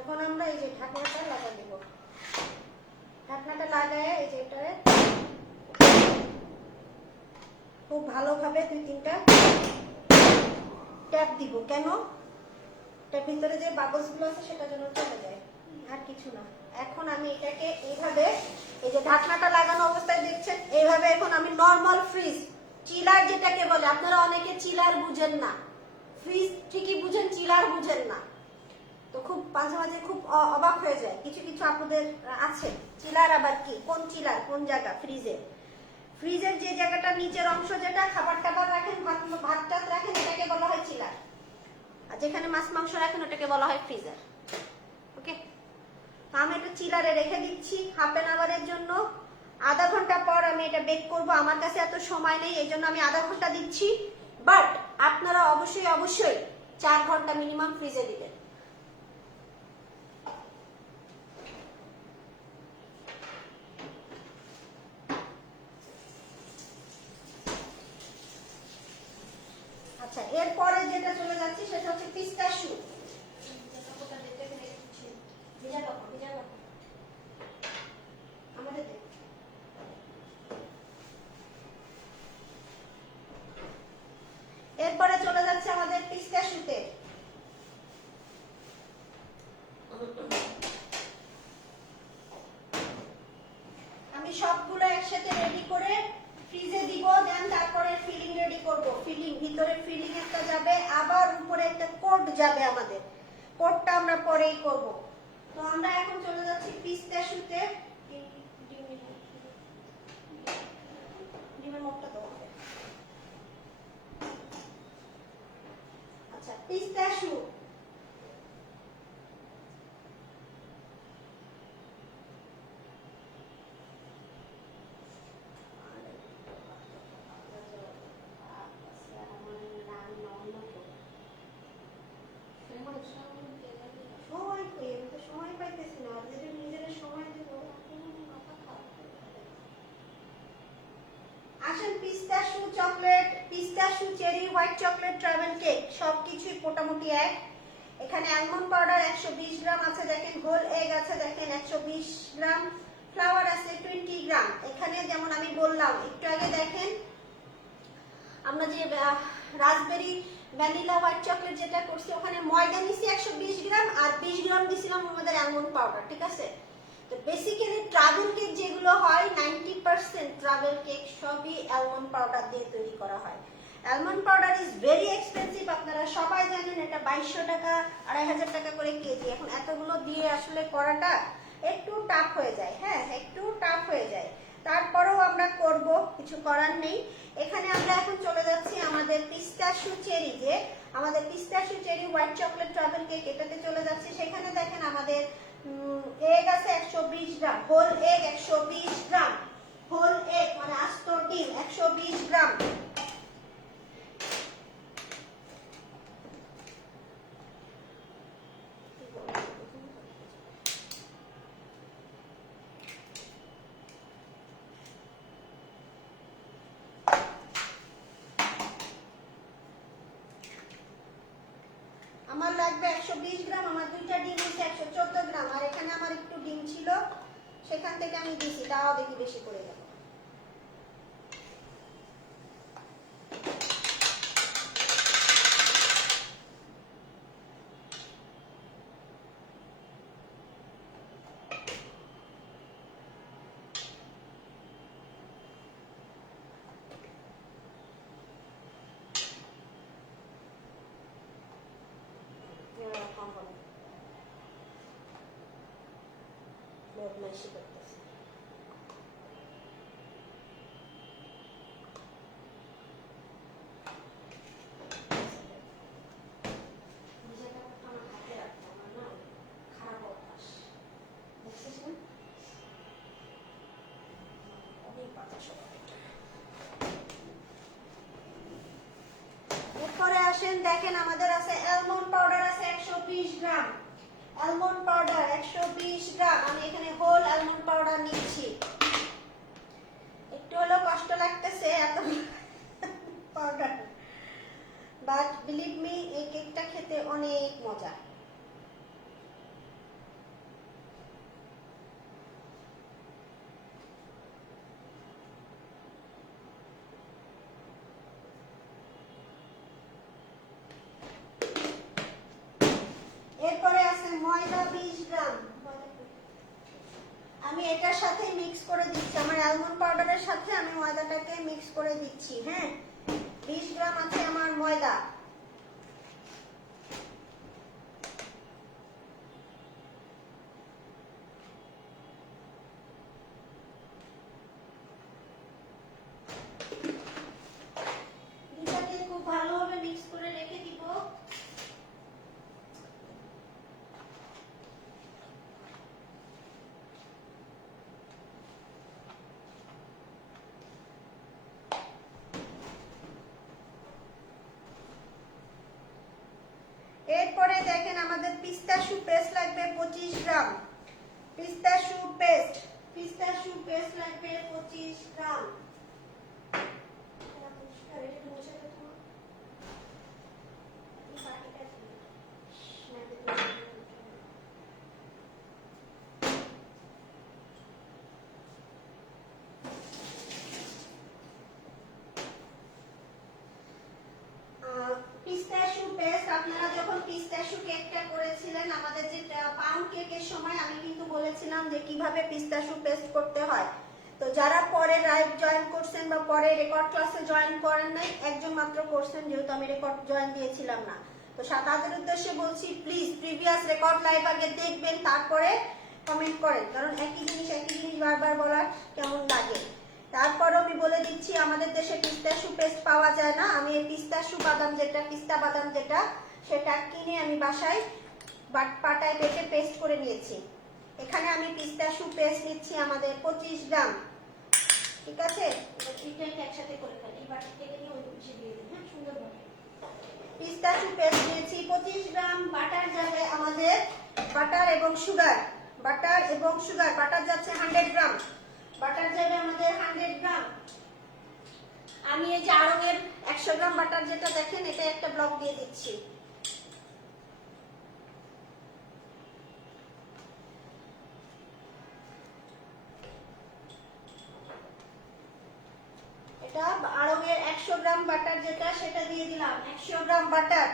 এখন আমরা এই যে ঢাকনাটা লাগা দেব। ঢাকনাটা লাগায় এই যে এটারে খুব ভালোভাবে 2-3টা ট্যাপ দিব। কেন? এটার ভিতরে যে বাবলস গুলো আছে সেটা যেন চলে যায়, আর কিছু না। এখন আমি এটাকে এইভাবে এই যে ঢাকনাটা লাগানো অবস্থায় দেখছেন, এইভাবে এখন আমি নরমাল ফ্রিজ চিলার যেটাকে বলে, আপনারা অনেকে চিলার বুঝেন না, ফ্রিজ ঠিকই বুঝেন, চিলার বুঝেন না। তো খুব মাঝে মাঝে খুব অবাক হয়ে যায়, কিছু কিছু আপনাদের আছে চিলার আবার কি, কোন চিলার কোন জায়গা? ফ্রিজের যে জায়গাটা নিচের অংশ যেটা খাবার টাবার রাখেন, ভাত টাত রাখেন, এটাকে বলা হয় চিলার। আর যেখানে মাছ মাংস রাখেন ওটাকে বলা হয় ফ্রিজার। ওকে, আমি এটা চিলারে রেখে দিচ্ছি হাফ অ্যান আওয়ারের জন্য। আধা ঘন্টা পর আমি এটা বেক করব। আমার কাছে এত সময় নেই, এই জন্য আমি আধা ঘন্টা দিচ্ছি, বাট আপনারা অবশ্যই অবশ্যই 4 ঘন্টা মিনিমাম ফ্রিজে দিবেন। আচ্ছা, এরপরে যেটা চলে যাচ্ছে সেটা হচ্ছে পিস্তাশু। এরপরে চলে যাচ্ছে আমাদের পিস্তাশুতে। আমি সবগুলো একসাথে রেডি করে ফ্রিজে দিব, দেন তারপরে ফিলিং রেডি করব। ফিলিং, ভিতরে ফিলিং একটা যাবে, আবার উপরে একটা কোট যাবে। আমাদের কোটটা আমরা পরেই করব। তো আমরা এখন চলে যাচ্ছি পিস্তাশুতে। ডিমের মুখটা তো হবে। আচ্ছা, পিস্তাশু সময় পাইতেছি না, যেটা নিজের সময় দেব। আসেন, pistachio chocolate, pistachio cherry, white chocolate, travel cake সবকিছুই মোটামুটি এক। এখানে অ্যালমন্ড পাউডার 120 গ্রাম আছে, দেখেন হোল এগ আছে, দেখেন 120 গ্রাম, ফ্লাওয়ার আছে 20 গ্রাম। এখানে যেমন আমি বললাম একটু আগে, দেখেন আমরা যে রাসবেরি ভ্যানিলা হোয়াইট চকলেট যেটা করছি, ওখানে ময়দা নিছি 120 গ্রাম আর 20 গ্রাম দিছিলাম আমাদের অ্যালমন্ড পাউডার, ঠিক আছে। তো বেসিক্যালি ট্রাভেল কেক যেগুলো হয় 90% ট্রাভেল কেক সবই অ্যালমন্ড পাউডার দিয়ে তৈরি করা হয়। Almond powder is very expensive, আপনারা সবাই জানেন। এটা 2200 টাকা, 2500 টাকা করে কেজি। এখন এতগুলো দিয়ে আসলে করাটা একটু টাফ হয়ে যায়, হ্যাঁ একটু টাফ হয়ে যায়। তারপরেও আমরা করব, কিছু করার নেই। এখানে আমরা এখন চলে যাচ্ছি আমাদের পিস্তাশু চেরি, যে আমাদের pistachio cherry white chocolate travel cake, এটাতে চলে যাচ্ছে। সেখানে দেখেন আমাদের এগ আছে 120 gram, whole egg 120 gram, whole egg মানে আস্ত ডিম 120 গ্রাম। আমার লাগবে 120 গ্রাম, আমার দুইটা ডিম হচ্ছে 114 গ্রাম, আর এখানে আমার একটু ডিম ছিল সেখান থেকে আমি দিছি, তাও দেখি বেশি করে যাবে। বদমাইশি করতেছে। এরপরে আসেন, দেখেন আমাদের আছে অ্যালমন্ড পাউডার আছে 120 গ্রাম, অ্যালমন্ড পাউডার 120 গ্রাম। আমি এখানে হোল অ্যালমন্ড পাউডার নিচ্ছি। একটু হলেও কষ্ট লাগতেছে এত পাউডার, বাট বিলিভ মি এই কেকটা খেতে অনেক মজা। এরপরে আছে ময়দা 20 গ্রাম। আমি এটার সাথে মিক্স করে দিচ্ছি, আমার অ্যালমন্ড পাউডারের সাথে আমি ময়দাটাকে মিক্স করে দিচ্ছি। হ্যাঁ, 20 গ্রাম আছে আমার ময়দা। দুটাকে খুব ভালোভাবে মিক্স করে রেখে দিব। এরপরে দেখেন আমাদের পিস্তাশু পেস্ট লাগবে 25 গ্রাম। পিস্তাশু পেস্ট লাগবে 25 গ্রাম। পিস্তাশু পেস্ট, আপনারা যখন পিস্তাশু কেকটা করেছিলেন আমাদের যে পাউন্ড কেকের সময়, আমি কিন্তু বলেছিলাম যে কিভাবে পিস্তাশু পেস্ট করতে হয়। তো যারা পরে লাইভ জয়েন করছেন বা পরে রেকর্ড ক্লাসে জয়েন করেন নাই, একজন মাত্র করছেন যেহেতু আমি রেকর্ড জয়েন দিয়েছিলাম না, তো তাদের উদ্দেশ্যে বলছি প্লিজ প্রিভিয়াস রেকর্ড লাইভ আগে দেখবেন, তারপরে কমেন্ট করেন, কারণ একই জিনিস বারবার বলা কেমন লাগে। তারপরও আমি বলে দিচ্ছি আমাদের দেশে পিস্তাশু পেস্ট পাওয়া যায় না। আমি এই পিস্তাশু বাদাম যেটা, পিস্তা বাদাম যেটা, সেটা কিনে আমি বাসায় পাটায় বেটে পেস্ট করে নিয়েছি। এখানে আমি পিস্তাশু পেস্ট নিচ্ছি আমাদের 25 গ্রাম, ঠিক আছে? একসাথে করে ফেলি, এই বাটি থেকে নিয়ে ওই পিছে দিয়ে দিই, হ্যাঁ, সুন্দরভাবে। পিস্তাশু পেস্ট নিয়েছি 25 গ্রাম। বাটার যাবে আমাদের, বাটার এবং সুগার, বাটার যাচ্ছে 100 গ্রাম। বাটার যাবে আমাদের 100 গ্রাম। আমি এই যে আড়ঙের 100 গ্রাম বাটার যেটা দেখেন, এটা একটা ব্লক দিয়ে দিচ্ছি। এটা আড়ঙের 100 গ্রাম বাটার যেটা, সেটা দিয়ে দিলাম, 100 গ্রাম বাটার।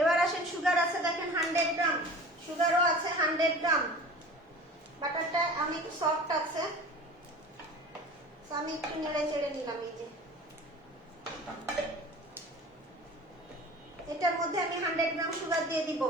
এবার আসেন সুগার আছে দেখেন 100 গ্রাম, সুগারও আছে 100 গ্রাম। বাটারটা অনেক সফট আছে, আমি একটু নেড়ে চেড়ে নিলাম। এই যে এটার মধ্যে আমি 100 গ্রাম সুগার দিয়ে দিব।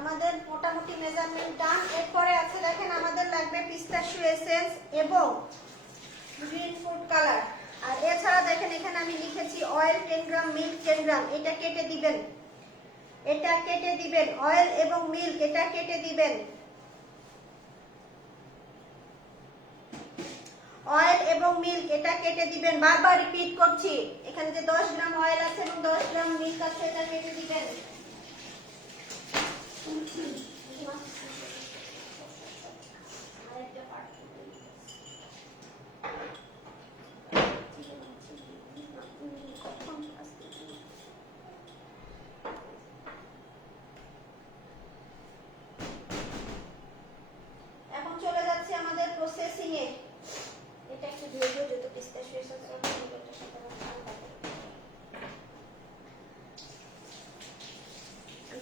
আমাদের মোটামুটি মেজারমেন্ট ডান। এরপরে আছে দেখেন আমাদের লাগবে পিস্তাশু এসেন্স এবং গ্রিন ফুড কালার। আর এছাড়া দেখেন এখানে আমি লিখেছি অয়েল 10 গ্রাম, মিল্ক 10 গ্রাম। এটা কেটে দিবেন, এটা কেটে দিবেন। অয়েল এবং মিল্ক এটা কেটে দিবেন, অয়েল এবং মিল্ক এটা কেটে দিবেন। বারবার রিপিট করছি, এখানে যে 10 গ্রাম অয়েল আছে এবং 10 গ্রাম মিল্ক আছে, এটা কেটে দিবেন। এখন চলে যাচ্ছে আমাদের প্রসেসিং এ। এটা একটু ধীরে ধীরে যত পিস্তাশু এসেন্স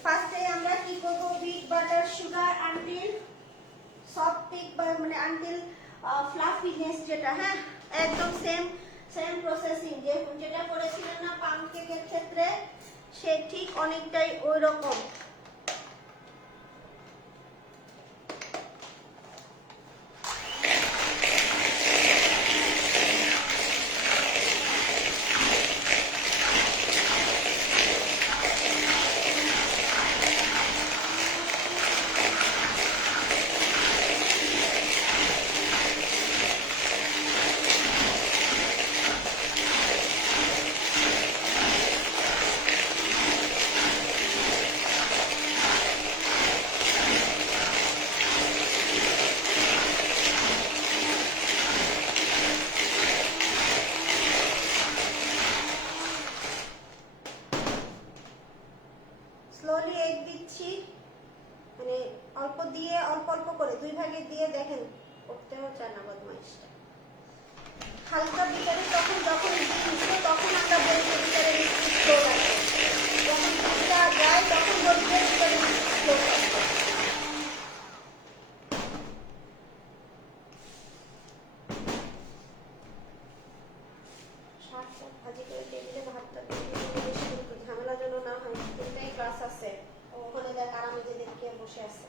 ফার্স্টে আমরা কি করব, wheat butter sugar until soft peak, মানে আনটিল ফ্লাফিনেস যেটা, হ্যাঁ, একদম সেম প্রসেসিং যেটা করেছিলেন না পাউন্ড কেকের ক্ষেত্রে, সে ঠিক অনেকটাই ওই রকম। স্লোলি এগ দিচ্ছি, মানে অল্প দিয়ে অল্প অল্প করে 2 ভাগে দিয়ে, দেখেন করতেও চায় না বদমাইশটা। হালকা ভিতরে যখন দিচ্ছি তখন আমরা বলবো ভিতরে মিষ্টি স্লো লাগবে, যখন দুধটা যায় তখন বলবো ভিতরে মিষ্টি স্লো লাগবে। শাকটা ভাজি করে টেবিলে ভাতটা ঝামেলা যেন না হয়। 3টাই ক্লাস আছে, ওখানে দেখ আরামে যে দেখে বসে আছে।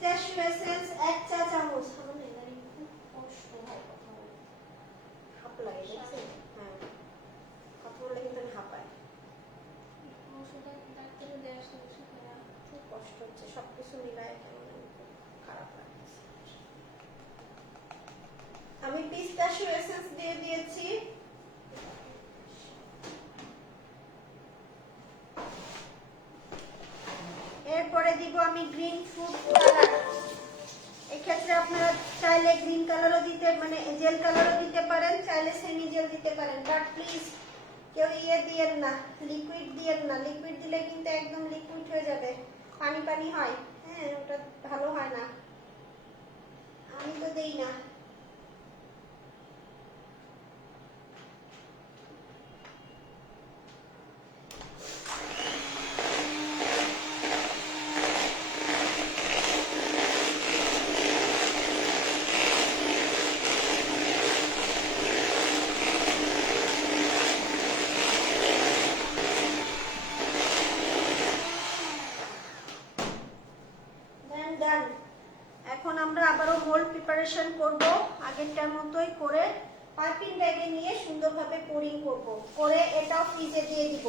পিস্তাশিও এসেন্স 1 চা চামচ। আমার না এখানে খুব কষ্ট হয় কথা বলতে, হাঁপ লাগে দেখছেন? হ্যাঁ, কথা বললে কিন্তু আমি হাঁপাই, খুব কষ্ট হচ্ছে, সবকিছু মিলায় কেমন খুব খারাপ লাগছে। আমি পিস্তাশিও এসেন্স দিয়ে দিয়েছি। এরপরে দিব আমি গ্রিন ফুড কালার। এক্ষেত্রে আপনারা চাইলে গ্রিন কালারও দিতে, মানে জেল কালারও দিতে পারেন, চাইলে সেমি জেল দিতে পারেন, বাট প্লিজ কেউ দিয়েন না, লিকুইড দিয়েন না। লিকুইড দিলে কিন্তু একদম লিকুইড হয়ে যাবে, পানি পানি হয়, হ্যাঁ ওটা ভালো হয় না, আমি তো দেই না। এখন আমরা আবারও মোল্ড প্রিপারেশন করব, আগেরটার মতোই করে পাইপিং ব্যাগে নিয়ে সুন্দরভাবে পোরিং করব, করে এটাও ফ্রিজে দিয়ে দিব।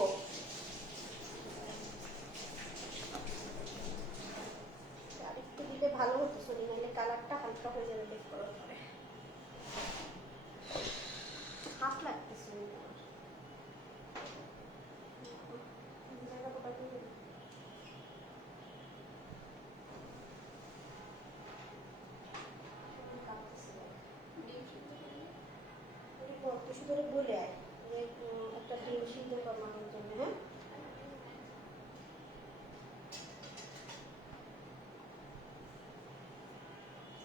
আরেকটু দিলে ভালো হতো, সরি নাহলে কালারটা হালকা হয়ে যাবে বেক করার পরে। হাফ লাগতেছে কিছু করে বলে আয় একটা ডিম সিদ্ধ করানোর জন্য।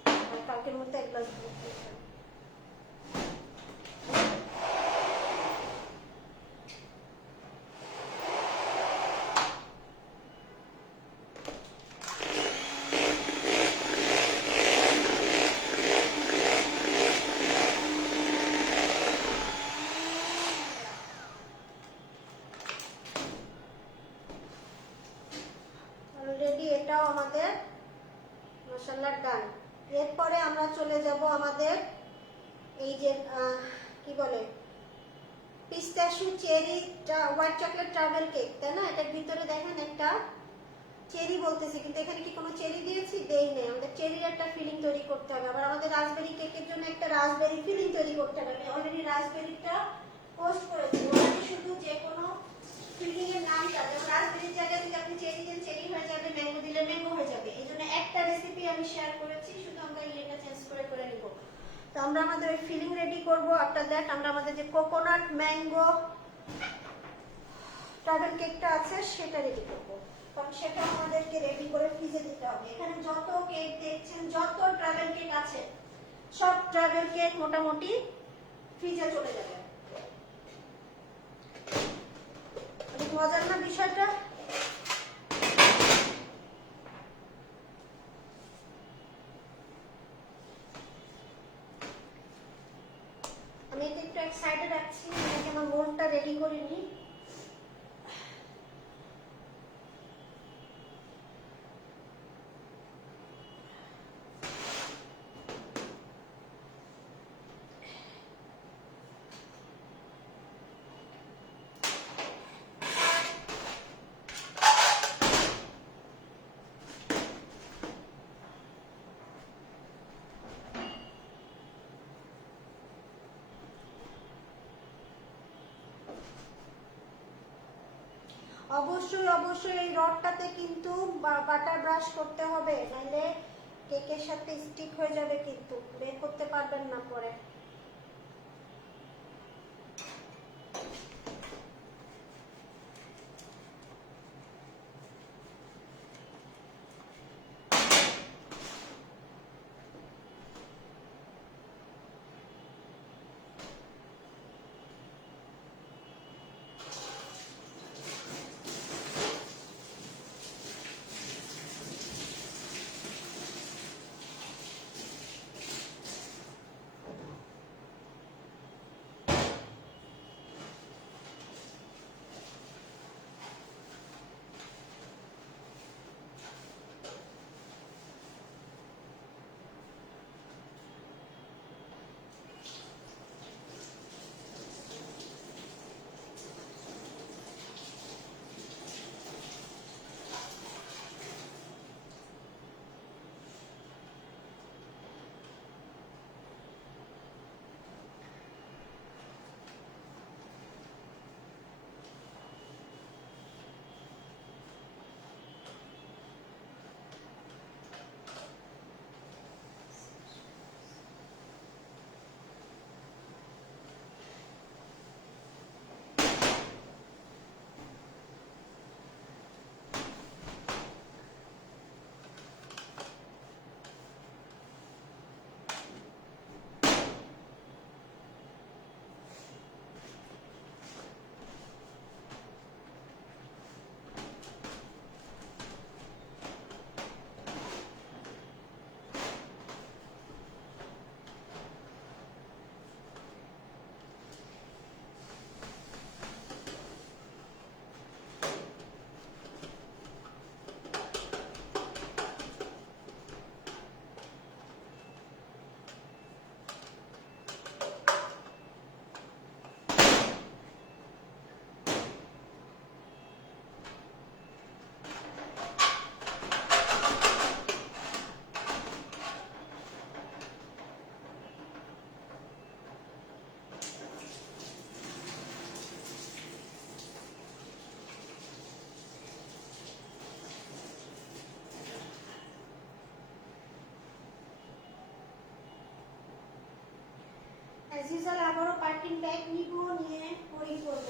হ্যাঁ, কালকের মধ্যে এক গ্লাস দুধ দিয়েছেন। অলরেডি এটাও আমাদের মশলা ডান। এরপরে আমরা চলে যাব আমাদের এই যে কি বলে পিস্তাশিও cherry white chocolate travel cake, তাই না? এটার ভিতরে দেখেন একটা চেরি বলতেছি, কিন্তু এখানে কি কোনো চেরি দিয়েছি? দেই নেই। আমাদের চেরির একটা ফিলিং তৈরি করতে হবে, আবার আমাদের রাসবেরি কেকের জন্য একটা রাসবেরি ফিলিং তৈরি করতে হবে। আমি অলরেডি রাসবেরিটা পোস্ট করেছি, অলরেডি শুধু যে কোনো ফিলিং এর নামটা, যেমন রাসবেরির জায়গা থেকে আপনি চেরি দেন চেরি হয়ে যাবে, ম্যাঙ্গো দিলে ম্যাঙ্গো হয়ে যাবে। এই জন্য একটা রেসিপি আমি শেয়ার করেছি, শুধু আমরা ইয়েটা চেঞ্জ করে করে নিব। তো আমরা আমাদের ওই ফিলিং রেডি করব। আফটার দ্যাট আমরা আমাদের যে কোকোনাট ম্যাঙ্গো ট্রাভেল কেকটা আছে সেটা রেডি করব। তখন সেটা আমাদেরকে রেডি করে ফ্রিজে দিতে হবে। এখানে যত কেক দেখছেন, যত ট্রাভেল কেক আছে, সব ট্রাভেল কেক মোটামুটি ফ্রিজে চলে যাবে। মজার না বিষয়টা? আমি এটা একটু এক সাইডে রাখছি, আমার মোল্ডটা রেডি করে নিই। অবশ্যই অবশ্যই এই রডটাতে কিন্তু বাটার ব্রাশ করতে হবে, নাহলে কেকের সাথে স্টিক হয়ে যাবে, কিন্তু বের করতে পারবেন না পরে। অ্যাজ ইউজুয়াল আবারও পার্কিং ব্যাগ নিব, নিয়ে পরি করব।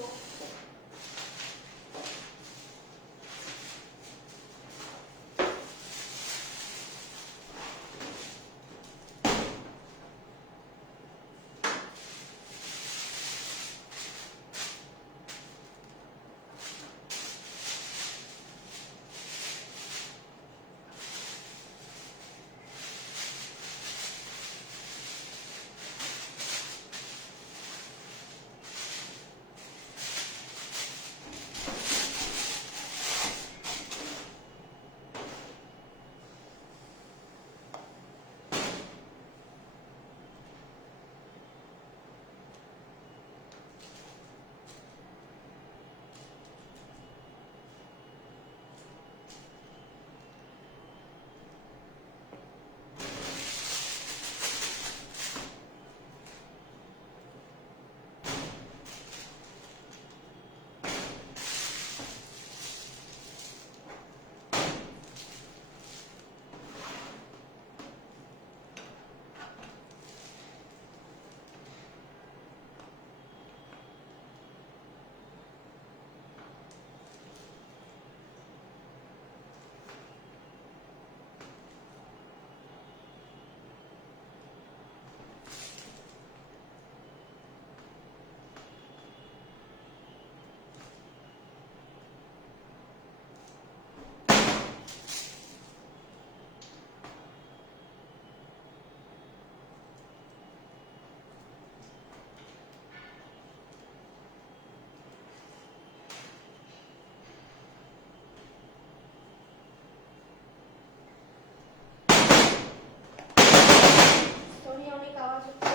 অনেক আওয়াজ হচ্ছে।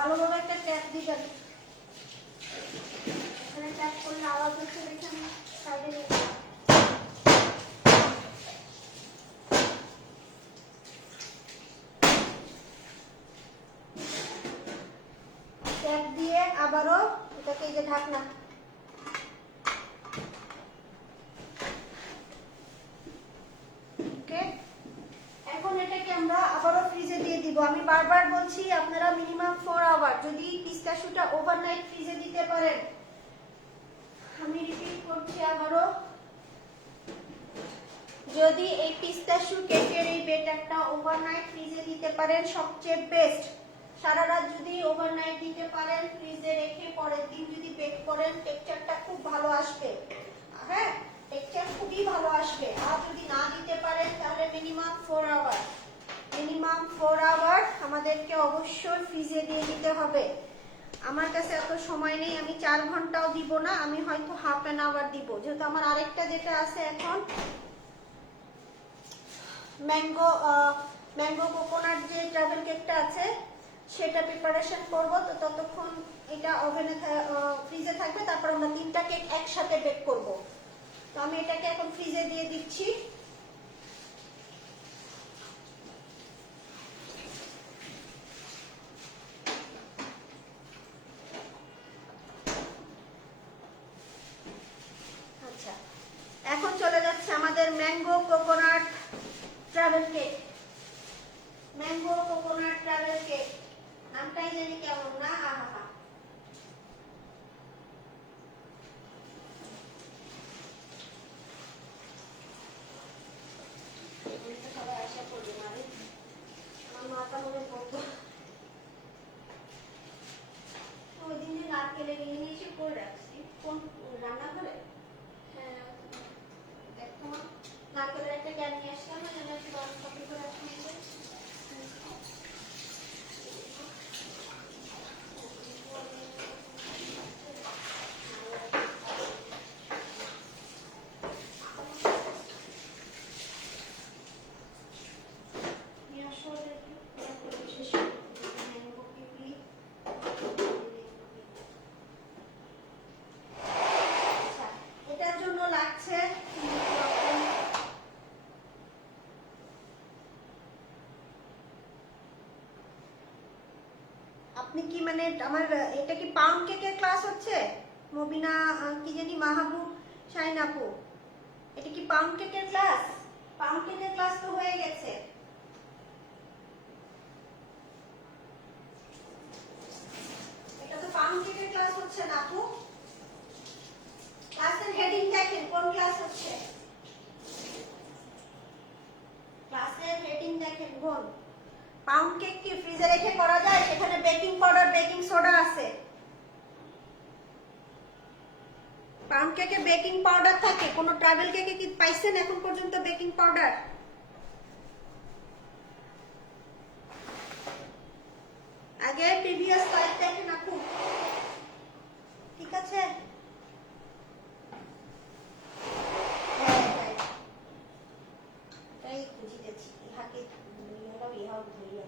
ভালোভাবে একটা ট্যাপ দিবেন। এখানে ট্যাপ করলে আওয়াজ হচ্ছে দেখে আমি সাইডে রেখে ট্যাপ দিয়ে আবারও এটাকে এই যে ঢাকনা এখন এটাকে আমরা আবারও ফ্রিজে দিয়ে দিব। আমি বারবার বলছি আপনারা মিনিমাম 4 আওয়ার যদি পিস্তাশুটা ওভারনাইট ফ্রিজে দিতে পারেন, আমি রিপিট করছি আবারও, যদি এই পিস্তাশু কেকের এই বেটারটা ওভারনাইট ফ্রিজে দিতে পারেন সবচেয়ে বেস্ট। সারা রাত যদি ওভারনাইট দিতে পারেন ফ্রিজে রেখে পরের দিন যদি বেক করেন টেক্সচারটা খুব ভালো আসবে। হ্যাঁ, টেক্সচার খুবই ভালো আসবে। আর যদি না দিতে পারেন তাহলে মিনিমাম 4 আওয়ার, মিনিমাম 4 আওয়ার আমাদেরকে অবশ্যই ফ্রিজে দিয়ে দিতে হবে। আমার কাছে এত সময় নেই, আমি 4 ঘন্টাও দিব না, আমি হয়তো হাফ অ্যান আওয়ার দিব, যেহেতু আমার আরেকটা যেটা আছে এখন ম্যাঙ্গো কোকোনাট যে ট্রাভেল কেকটা আছে সেটা প্রিপারেশন করব। তো ততক্ষণ এটা ওভেনে ফ্রিজে থাকবে, তারপর আমরা 3টা কেক একসাথে বেক করব। তো আমি এটাকে এখন ফ্রিজে দিয়ে দিচ্ছি। আচ্ছা, এখন চলে যাচ্ছে আমাদের mango coconut travel cake. Mango coconut travel cake নামটাই জানি কেমন না, আহা হা। সবাই আশা করবে মানে আমার মাথা মনে পড়তো ওই দিন যে নারকেলে নিয়ে নিয়েছি করে রাখছি কোন রান্নাঘরে। হ্যাঁ দেখো নারকেলের একটা ক্যান নিয়ে আসলাম না, যেন একটু গরম কপি করে রাখছি। এটার জন্য লাগছে আপনি কি মানে আমার এটা কি পাউন্ড কেকের ক্লাস হচ্ছে? মবিনা কি জানি মাহবুব শাহিন আপু, এটা কি পাউন্ড কেকের ক্লাস? পাউন্ড কেকের ক্লাস তো হয়ে গেছে। এটা তো পাউন্ড কেকের ক্লাস হচ্ছে না আপু। ক্লাসের হেডিং দেখেন কোন ক্লাস হচ্ছে, ক্লাসের হেডিং দেখেন কোন। পাউন্ড কেক কি ফ্রিজে রেখে করা যায়? সেখানে বেকিং পাউডার বেকিং সোডা আছে। পাউন্ড কেকে বেকিং পাউডার থাকে, কোন ট্রাভেল কেকে কি পাইছেন এখন পর্যন্ত বেকিং পাউডার? আগে প্রিভিয়াস লাইভ দেখেন আপু, ঠিক আছে? তাই বুঝিতেছি ইহাকে ইহাও ধরিয়া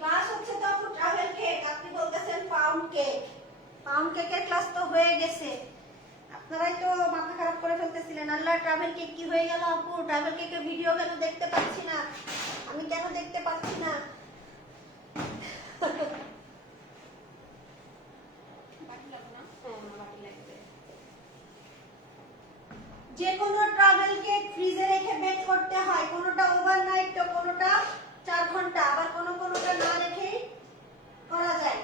ক্লাস হচ্ছে তো আপু ট্রাভেল কেক, আপনি বলতেছেন পাউন্ড কেক। পাউন্ড কেকের ক্লাস তো হয়ে গেছে, আপনারাই তো মাথা খারাপ করে ফেলতেছিলেন। আল্লাহ ট্রাভেল কেক কি হয়ে গেল আপু? ট্রাভেল কেকের ভিডিও কেন দেখতে পাচ্ছি না? আমি কেন দেখতে পাচ্ছি না? যে কোনো ট্রাভেল কেক ফ্রিজে রেখে বেক করতে হয়, কোনোটা ওভারনাইট তো কোনোটা 4 ঘন্টা, আবার কোনোটা না রেখেই করা যায়,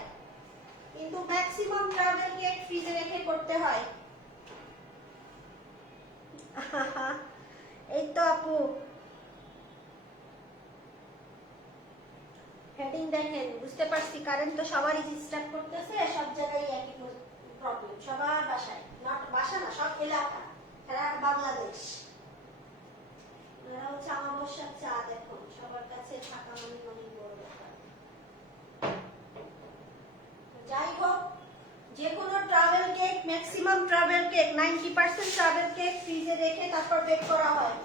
কিন্তু ম্যাক্সিমাম ট্রাভেল কেক ফ্রিজে রেখে করতে হয়। এই তো আপু হেডিং দেখেন, বুঝতে পারছি। কারেন্ট তো সবারই ডিস্টার্ব করতেছে, সব জায়গায় একই প্রবলেম, সবার বাসায়, নট বাসা না সব এলাকা, সারা বাংলাদেশ। এরা হচ্ছে আমাবস্যার চাঁদ, এখন সবার কাছে থাকা মানে অনেক বড় ব্যাপার। যাই হোক, যে কোনো travel cake, maximum travel cake 90% travel cake ফ্রিজে রেখে তারপর বেক করা হয়।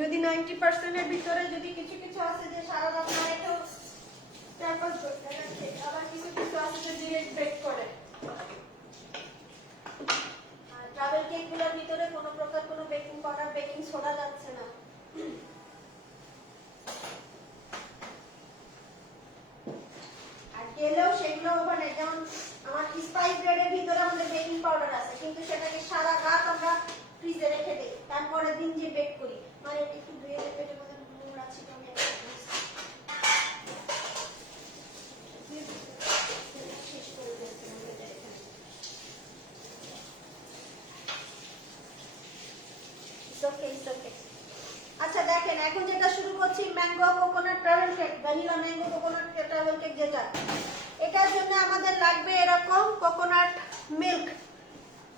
যদি 90% এর ভিতরে যদি কিছু কিছু আছে যে সারা রাত না রেখেও 4-5 ঘন্টা রাখে, আবার কিছু কিছু আছে যে ডিরেক্ট বেক করে। আর ট্রাভেল কেক গুলোর ভিতরে কোনো প্রকার কোনো বেকিং পাউডার বেকিং সোডা যাচ্ছে না। আর গেলেও সেগুলো ওখানে, যেমন আমার স্পাইস ব্রেডের ভিতরে আমাদের বেকিং পাউডার আছে, কিন্তু সেটাকে সারা রাত আমরা ফ্রিজে রেখে দিই, তারপরের দিন যে বেক করি। মানে একটু ধুয়ে পেটে মধ্যে নোংরা ছিল, আমি শেষ করে দিয়েছিলাম এটা এখানে। আচ্ছা দেখেন, এখন যেটা শুরু করছি mango coconut travel cake, vanilla mango coconut travel cake যেটা, এটার জন্য আমাদের লাগবে এরকম কোকোনাট মিল্ক।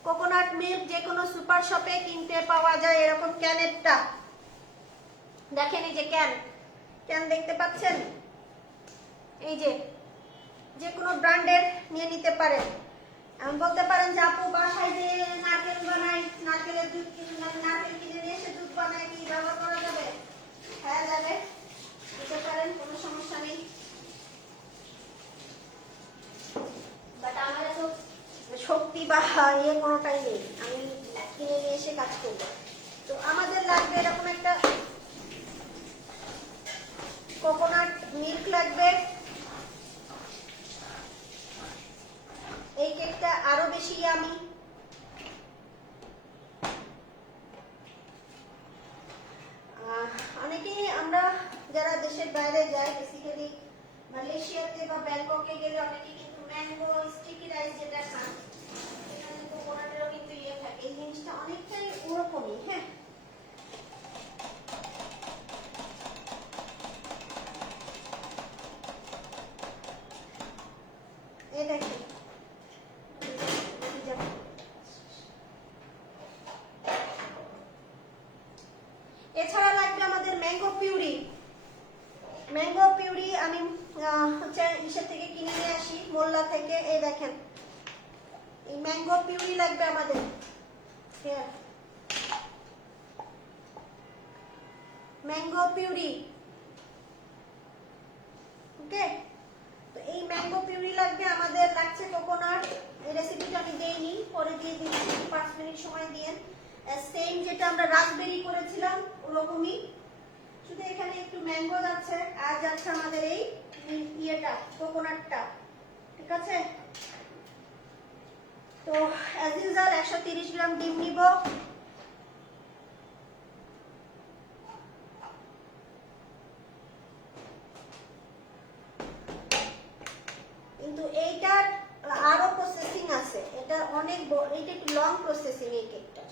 কোকোনাট মিল্ক যে কোনো সুপার শপে কিনতে পাওয়া যায় এরকম ক্যানেরটা। দেখেন এই যে ক্যান দেখতে পাচ্ছেন, এই যে কোনো ব্র্যান্ডের নিয়ে নিতে পারেন। এমন বলতে পারেন যে আপু বাসায় যে নারকেল বানাই, নারকেলের দুধ নারকেল কিনে নিয়ে এসে দুধ বানায় কি ব্যবহার করা যাবে? হ্যাঁ যাবে, দিতে পারেন, কোনো সমস্যা নেই। বাট আমার তো শক্তি বা কোনোটাই নেই, আমি কিনে নিয়ে এসে কাজ করব। তো আমাদের লাগবে এরকম একটা কোকোনাট মিল্ক লাগবে। এই কেকটা আরো বেশি ইয়ামি। অনেকেই আমরা যারা দেশের বাইরে যাই, বেসিক্যালি মালয়েশিয়াতে বা ব্যাংককে গেলে অনেকে কিন্তু ম্যাঙ্গো স্টিকি রাইস যেটা খান, এখানে কোকোনাটেরও কিন্তু ইয়ে থাকে। এই জিনিসটা অনেকটাই ওরকমই। হ্যাঁ, এই দেখেন এছাড়া লাগবে আমাদের ম্যাঙ্গো পিউরি। ম্যাঙ্গো পিউরি আমি হচ্ছে ইসের থেকে কিনে নিয়ে আসি, মোল্লা থেকে। এই দেখেন এই ম্যাঙ্গো পিউরি লাগবে আমাদের। ম্যাঙ্গো পিউরি, ওকে। তো এই ম্যাঙ্গো পিউরি লাগবে আমাদের। লাগছে কোকোনাট, এই রেসিপিটা আমি দেইনি, পরে দিয়ে দিচ্ছি, 5 মিনিট সময় দিয়ে। সেম যেটা আমরা রাসবেরি করেছিলাম ওরকমই, শুধু এখানে একটু ম্যাঙ্গো যাচ্ছে আর যাচ্ছে আমাদের এই ইয়েটা কোকোনাটটা, ঠিক আছে। তো অ্যাজ ইউজুয়াল 130 গ্রাম ডিম নিব। কিন্তু এইটার আরো প্রসেসিং আছে, এটা অনেক এইটা একটু লং প্রসেসিং এই কেকটার।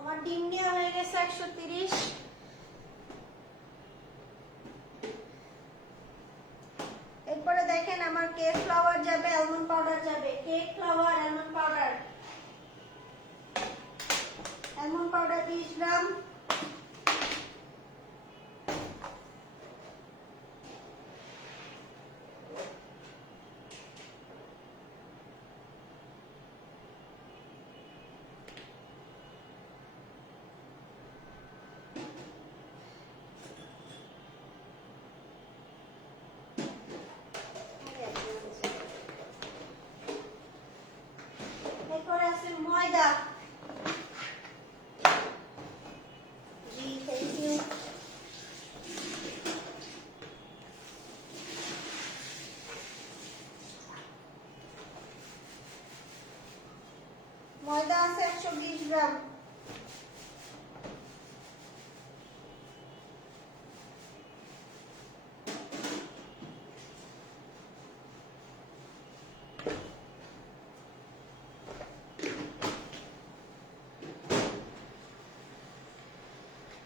আমার ডিম নেওয়া হয়ে গেছে 130। এরপরে দেখেন আমার কেক ফ্লাওয়ার যাবে, আলমন্ড পাউডার যাবে। Cake flower, almond powder. Almond powder 20 গ্রাম, এরপরে আছে ময়দা। জি থ্যাংক ইউ। ময়দা আছে 120 গ্রাম।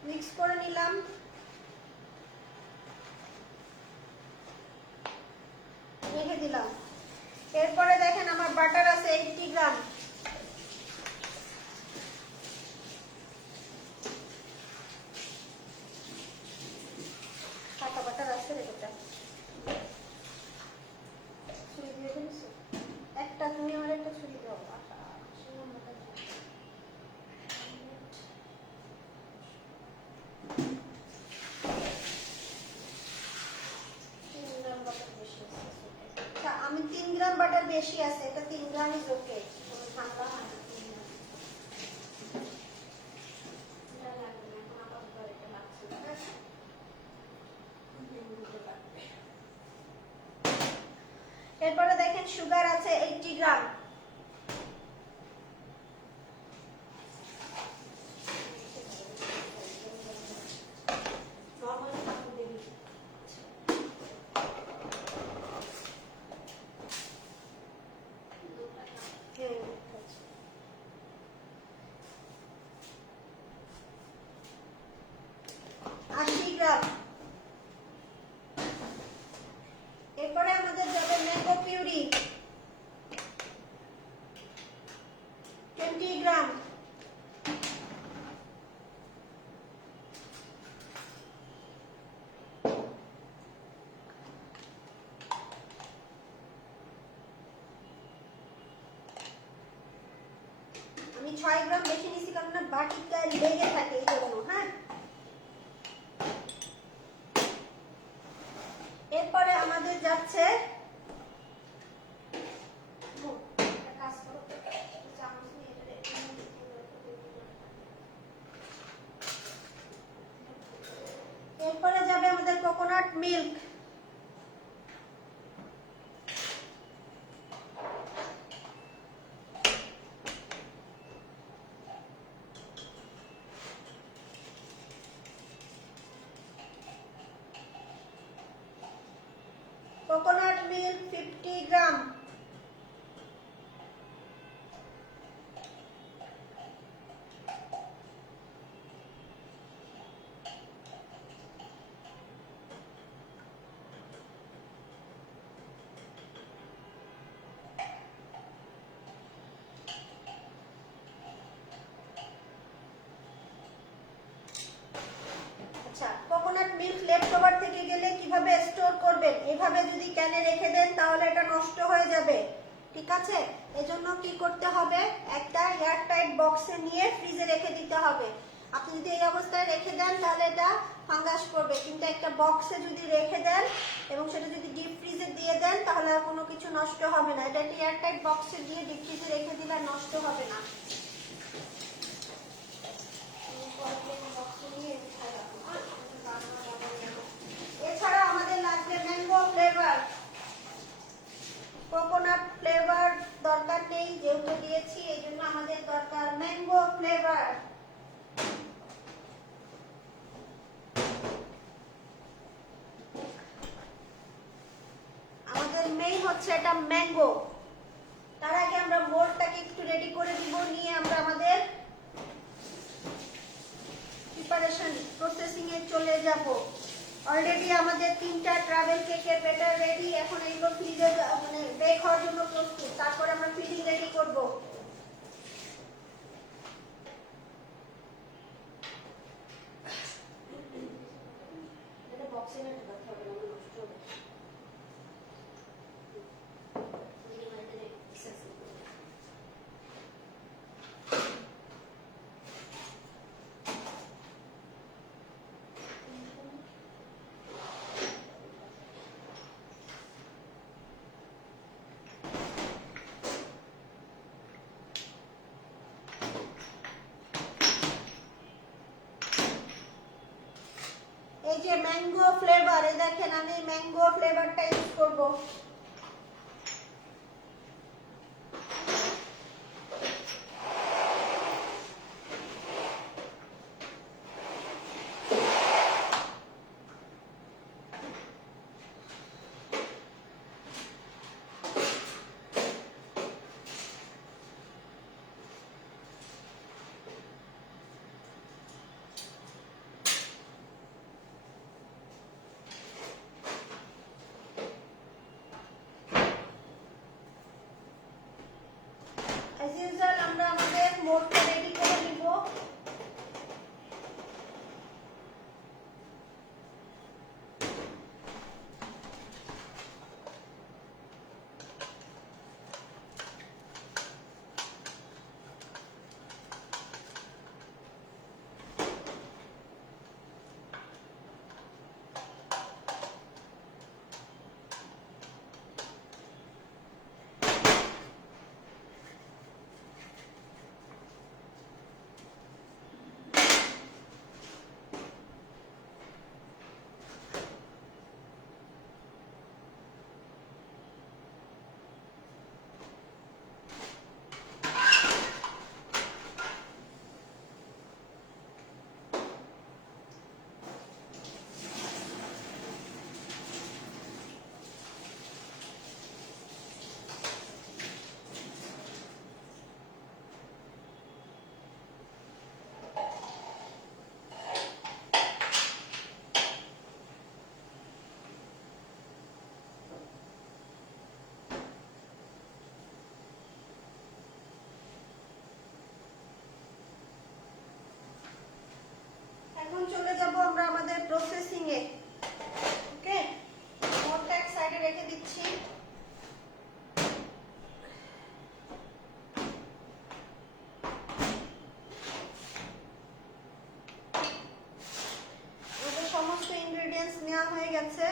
মিক্স করে নিলাম। রেখে দিলাম। এরপরে দেখেন আমার বাটার আছে 80 গ্রাম। কাঁচা বাটার আছে এটা, ছুরি দিয়ে ফেলেছি একটা, তুমি আমার একটা ছুরি দাও। আমি 3 গ্রাম বাটার বেশি আছে, এটা 3 গ্রাম ইজ ওকে, কোনো ঝামেলা হয় না। এরপরে দেখেন সুগার আছে 80 গ্রাম। এরপরে আমাদের যাবে ম্যাঙ্গো পিউরি 20 গ্রাম। আমি 6 গ্রাম বেশি নিছি কারণ না বাটিটা লেগে থাকে এই জন্য। হ্যাঁ, এরপরে আমাদের যাচ্ছে এরপরে যাবে আমাদের কোকোনাট মিল্ক। কোকোনাট মিল্ক 50 গ্রাম। আচ্ছা, কোকোনাট মিল্ক লেফট ওভার থেকে গেলে কিভাবে স্টোর করবেন? এভাবে যদি ক্যানে রেখে দেন তাহলে এটা নষ্ট হয়ে যাবে, ঠিক আছে? এজন্য কি করতে হবে, একটা এয়ার টাইট বক্সে নিয়ে ফ্রিজে রেখে দিতে হবে। আপনি যদি এই অবস্থায় রেখে দেন তাহলে এটা ফাঙ্গাস করবে, কিন্তু একটা বক্সে যদি রেখে দেন এবং সেটা যদি ডিপ ফ্রিজে দিয়ে দেন তাহলে আর কোনো কিছু নষ্ট হবে না। এটা একটা এয়ার টাইট বক্সে দিয়ে ডিপ ফ্রিজে রেখে দিলে নষ্ট হবে না। এছাড়া আমাদের লাগবে ম্যাঙ্গো ফ্লেভার। কোকোনাট ফ্লেভার দরকার নেই, যেহেতু দিয়েছি এই জন্য আমাদের দরকার ম্যাঙ্গো ফ্লেভার। আমাদের মেইন হচ্ছে এটা ম্যাঙ্গো। তার আগে আমরা মোল্ডটাকে একটু রেডি করে দিব, নিয়ে আমরা আমাদের প্রিপারেশন প্রসেসিং এ চলে যাব। অলরেডি আমাদের 3টা ট্রাভেল কেকের ব্যাটার রেডি, এখন এগুলো ফ্রিজে মানে বেক হওয়ার জন্য প্রস্তুত। তারপরে আমরা ফিলিং রেডি করব। এটা বক্সে রেখে দিতে হবে, না নষ্ট হবে। এই যে ম্যাঙ্গো ফ্লেভার, এই দেখেন আমি ম্যাঙ্গো ফ্লেভারটা ইউজ করব। As usual আমরা আমাদের মোডটা রেডি করে নিব। গেছে।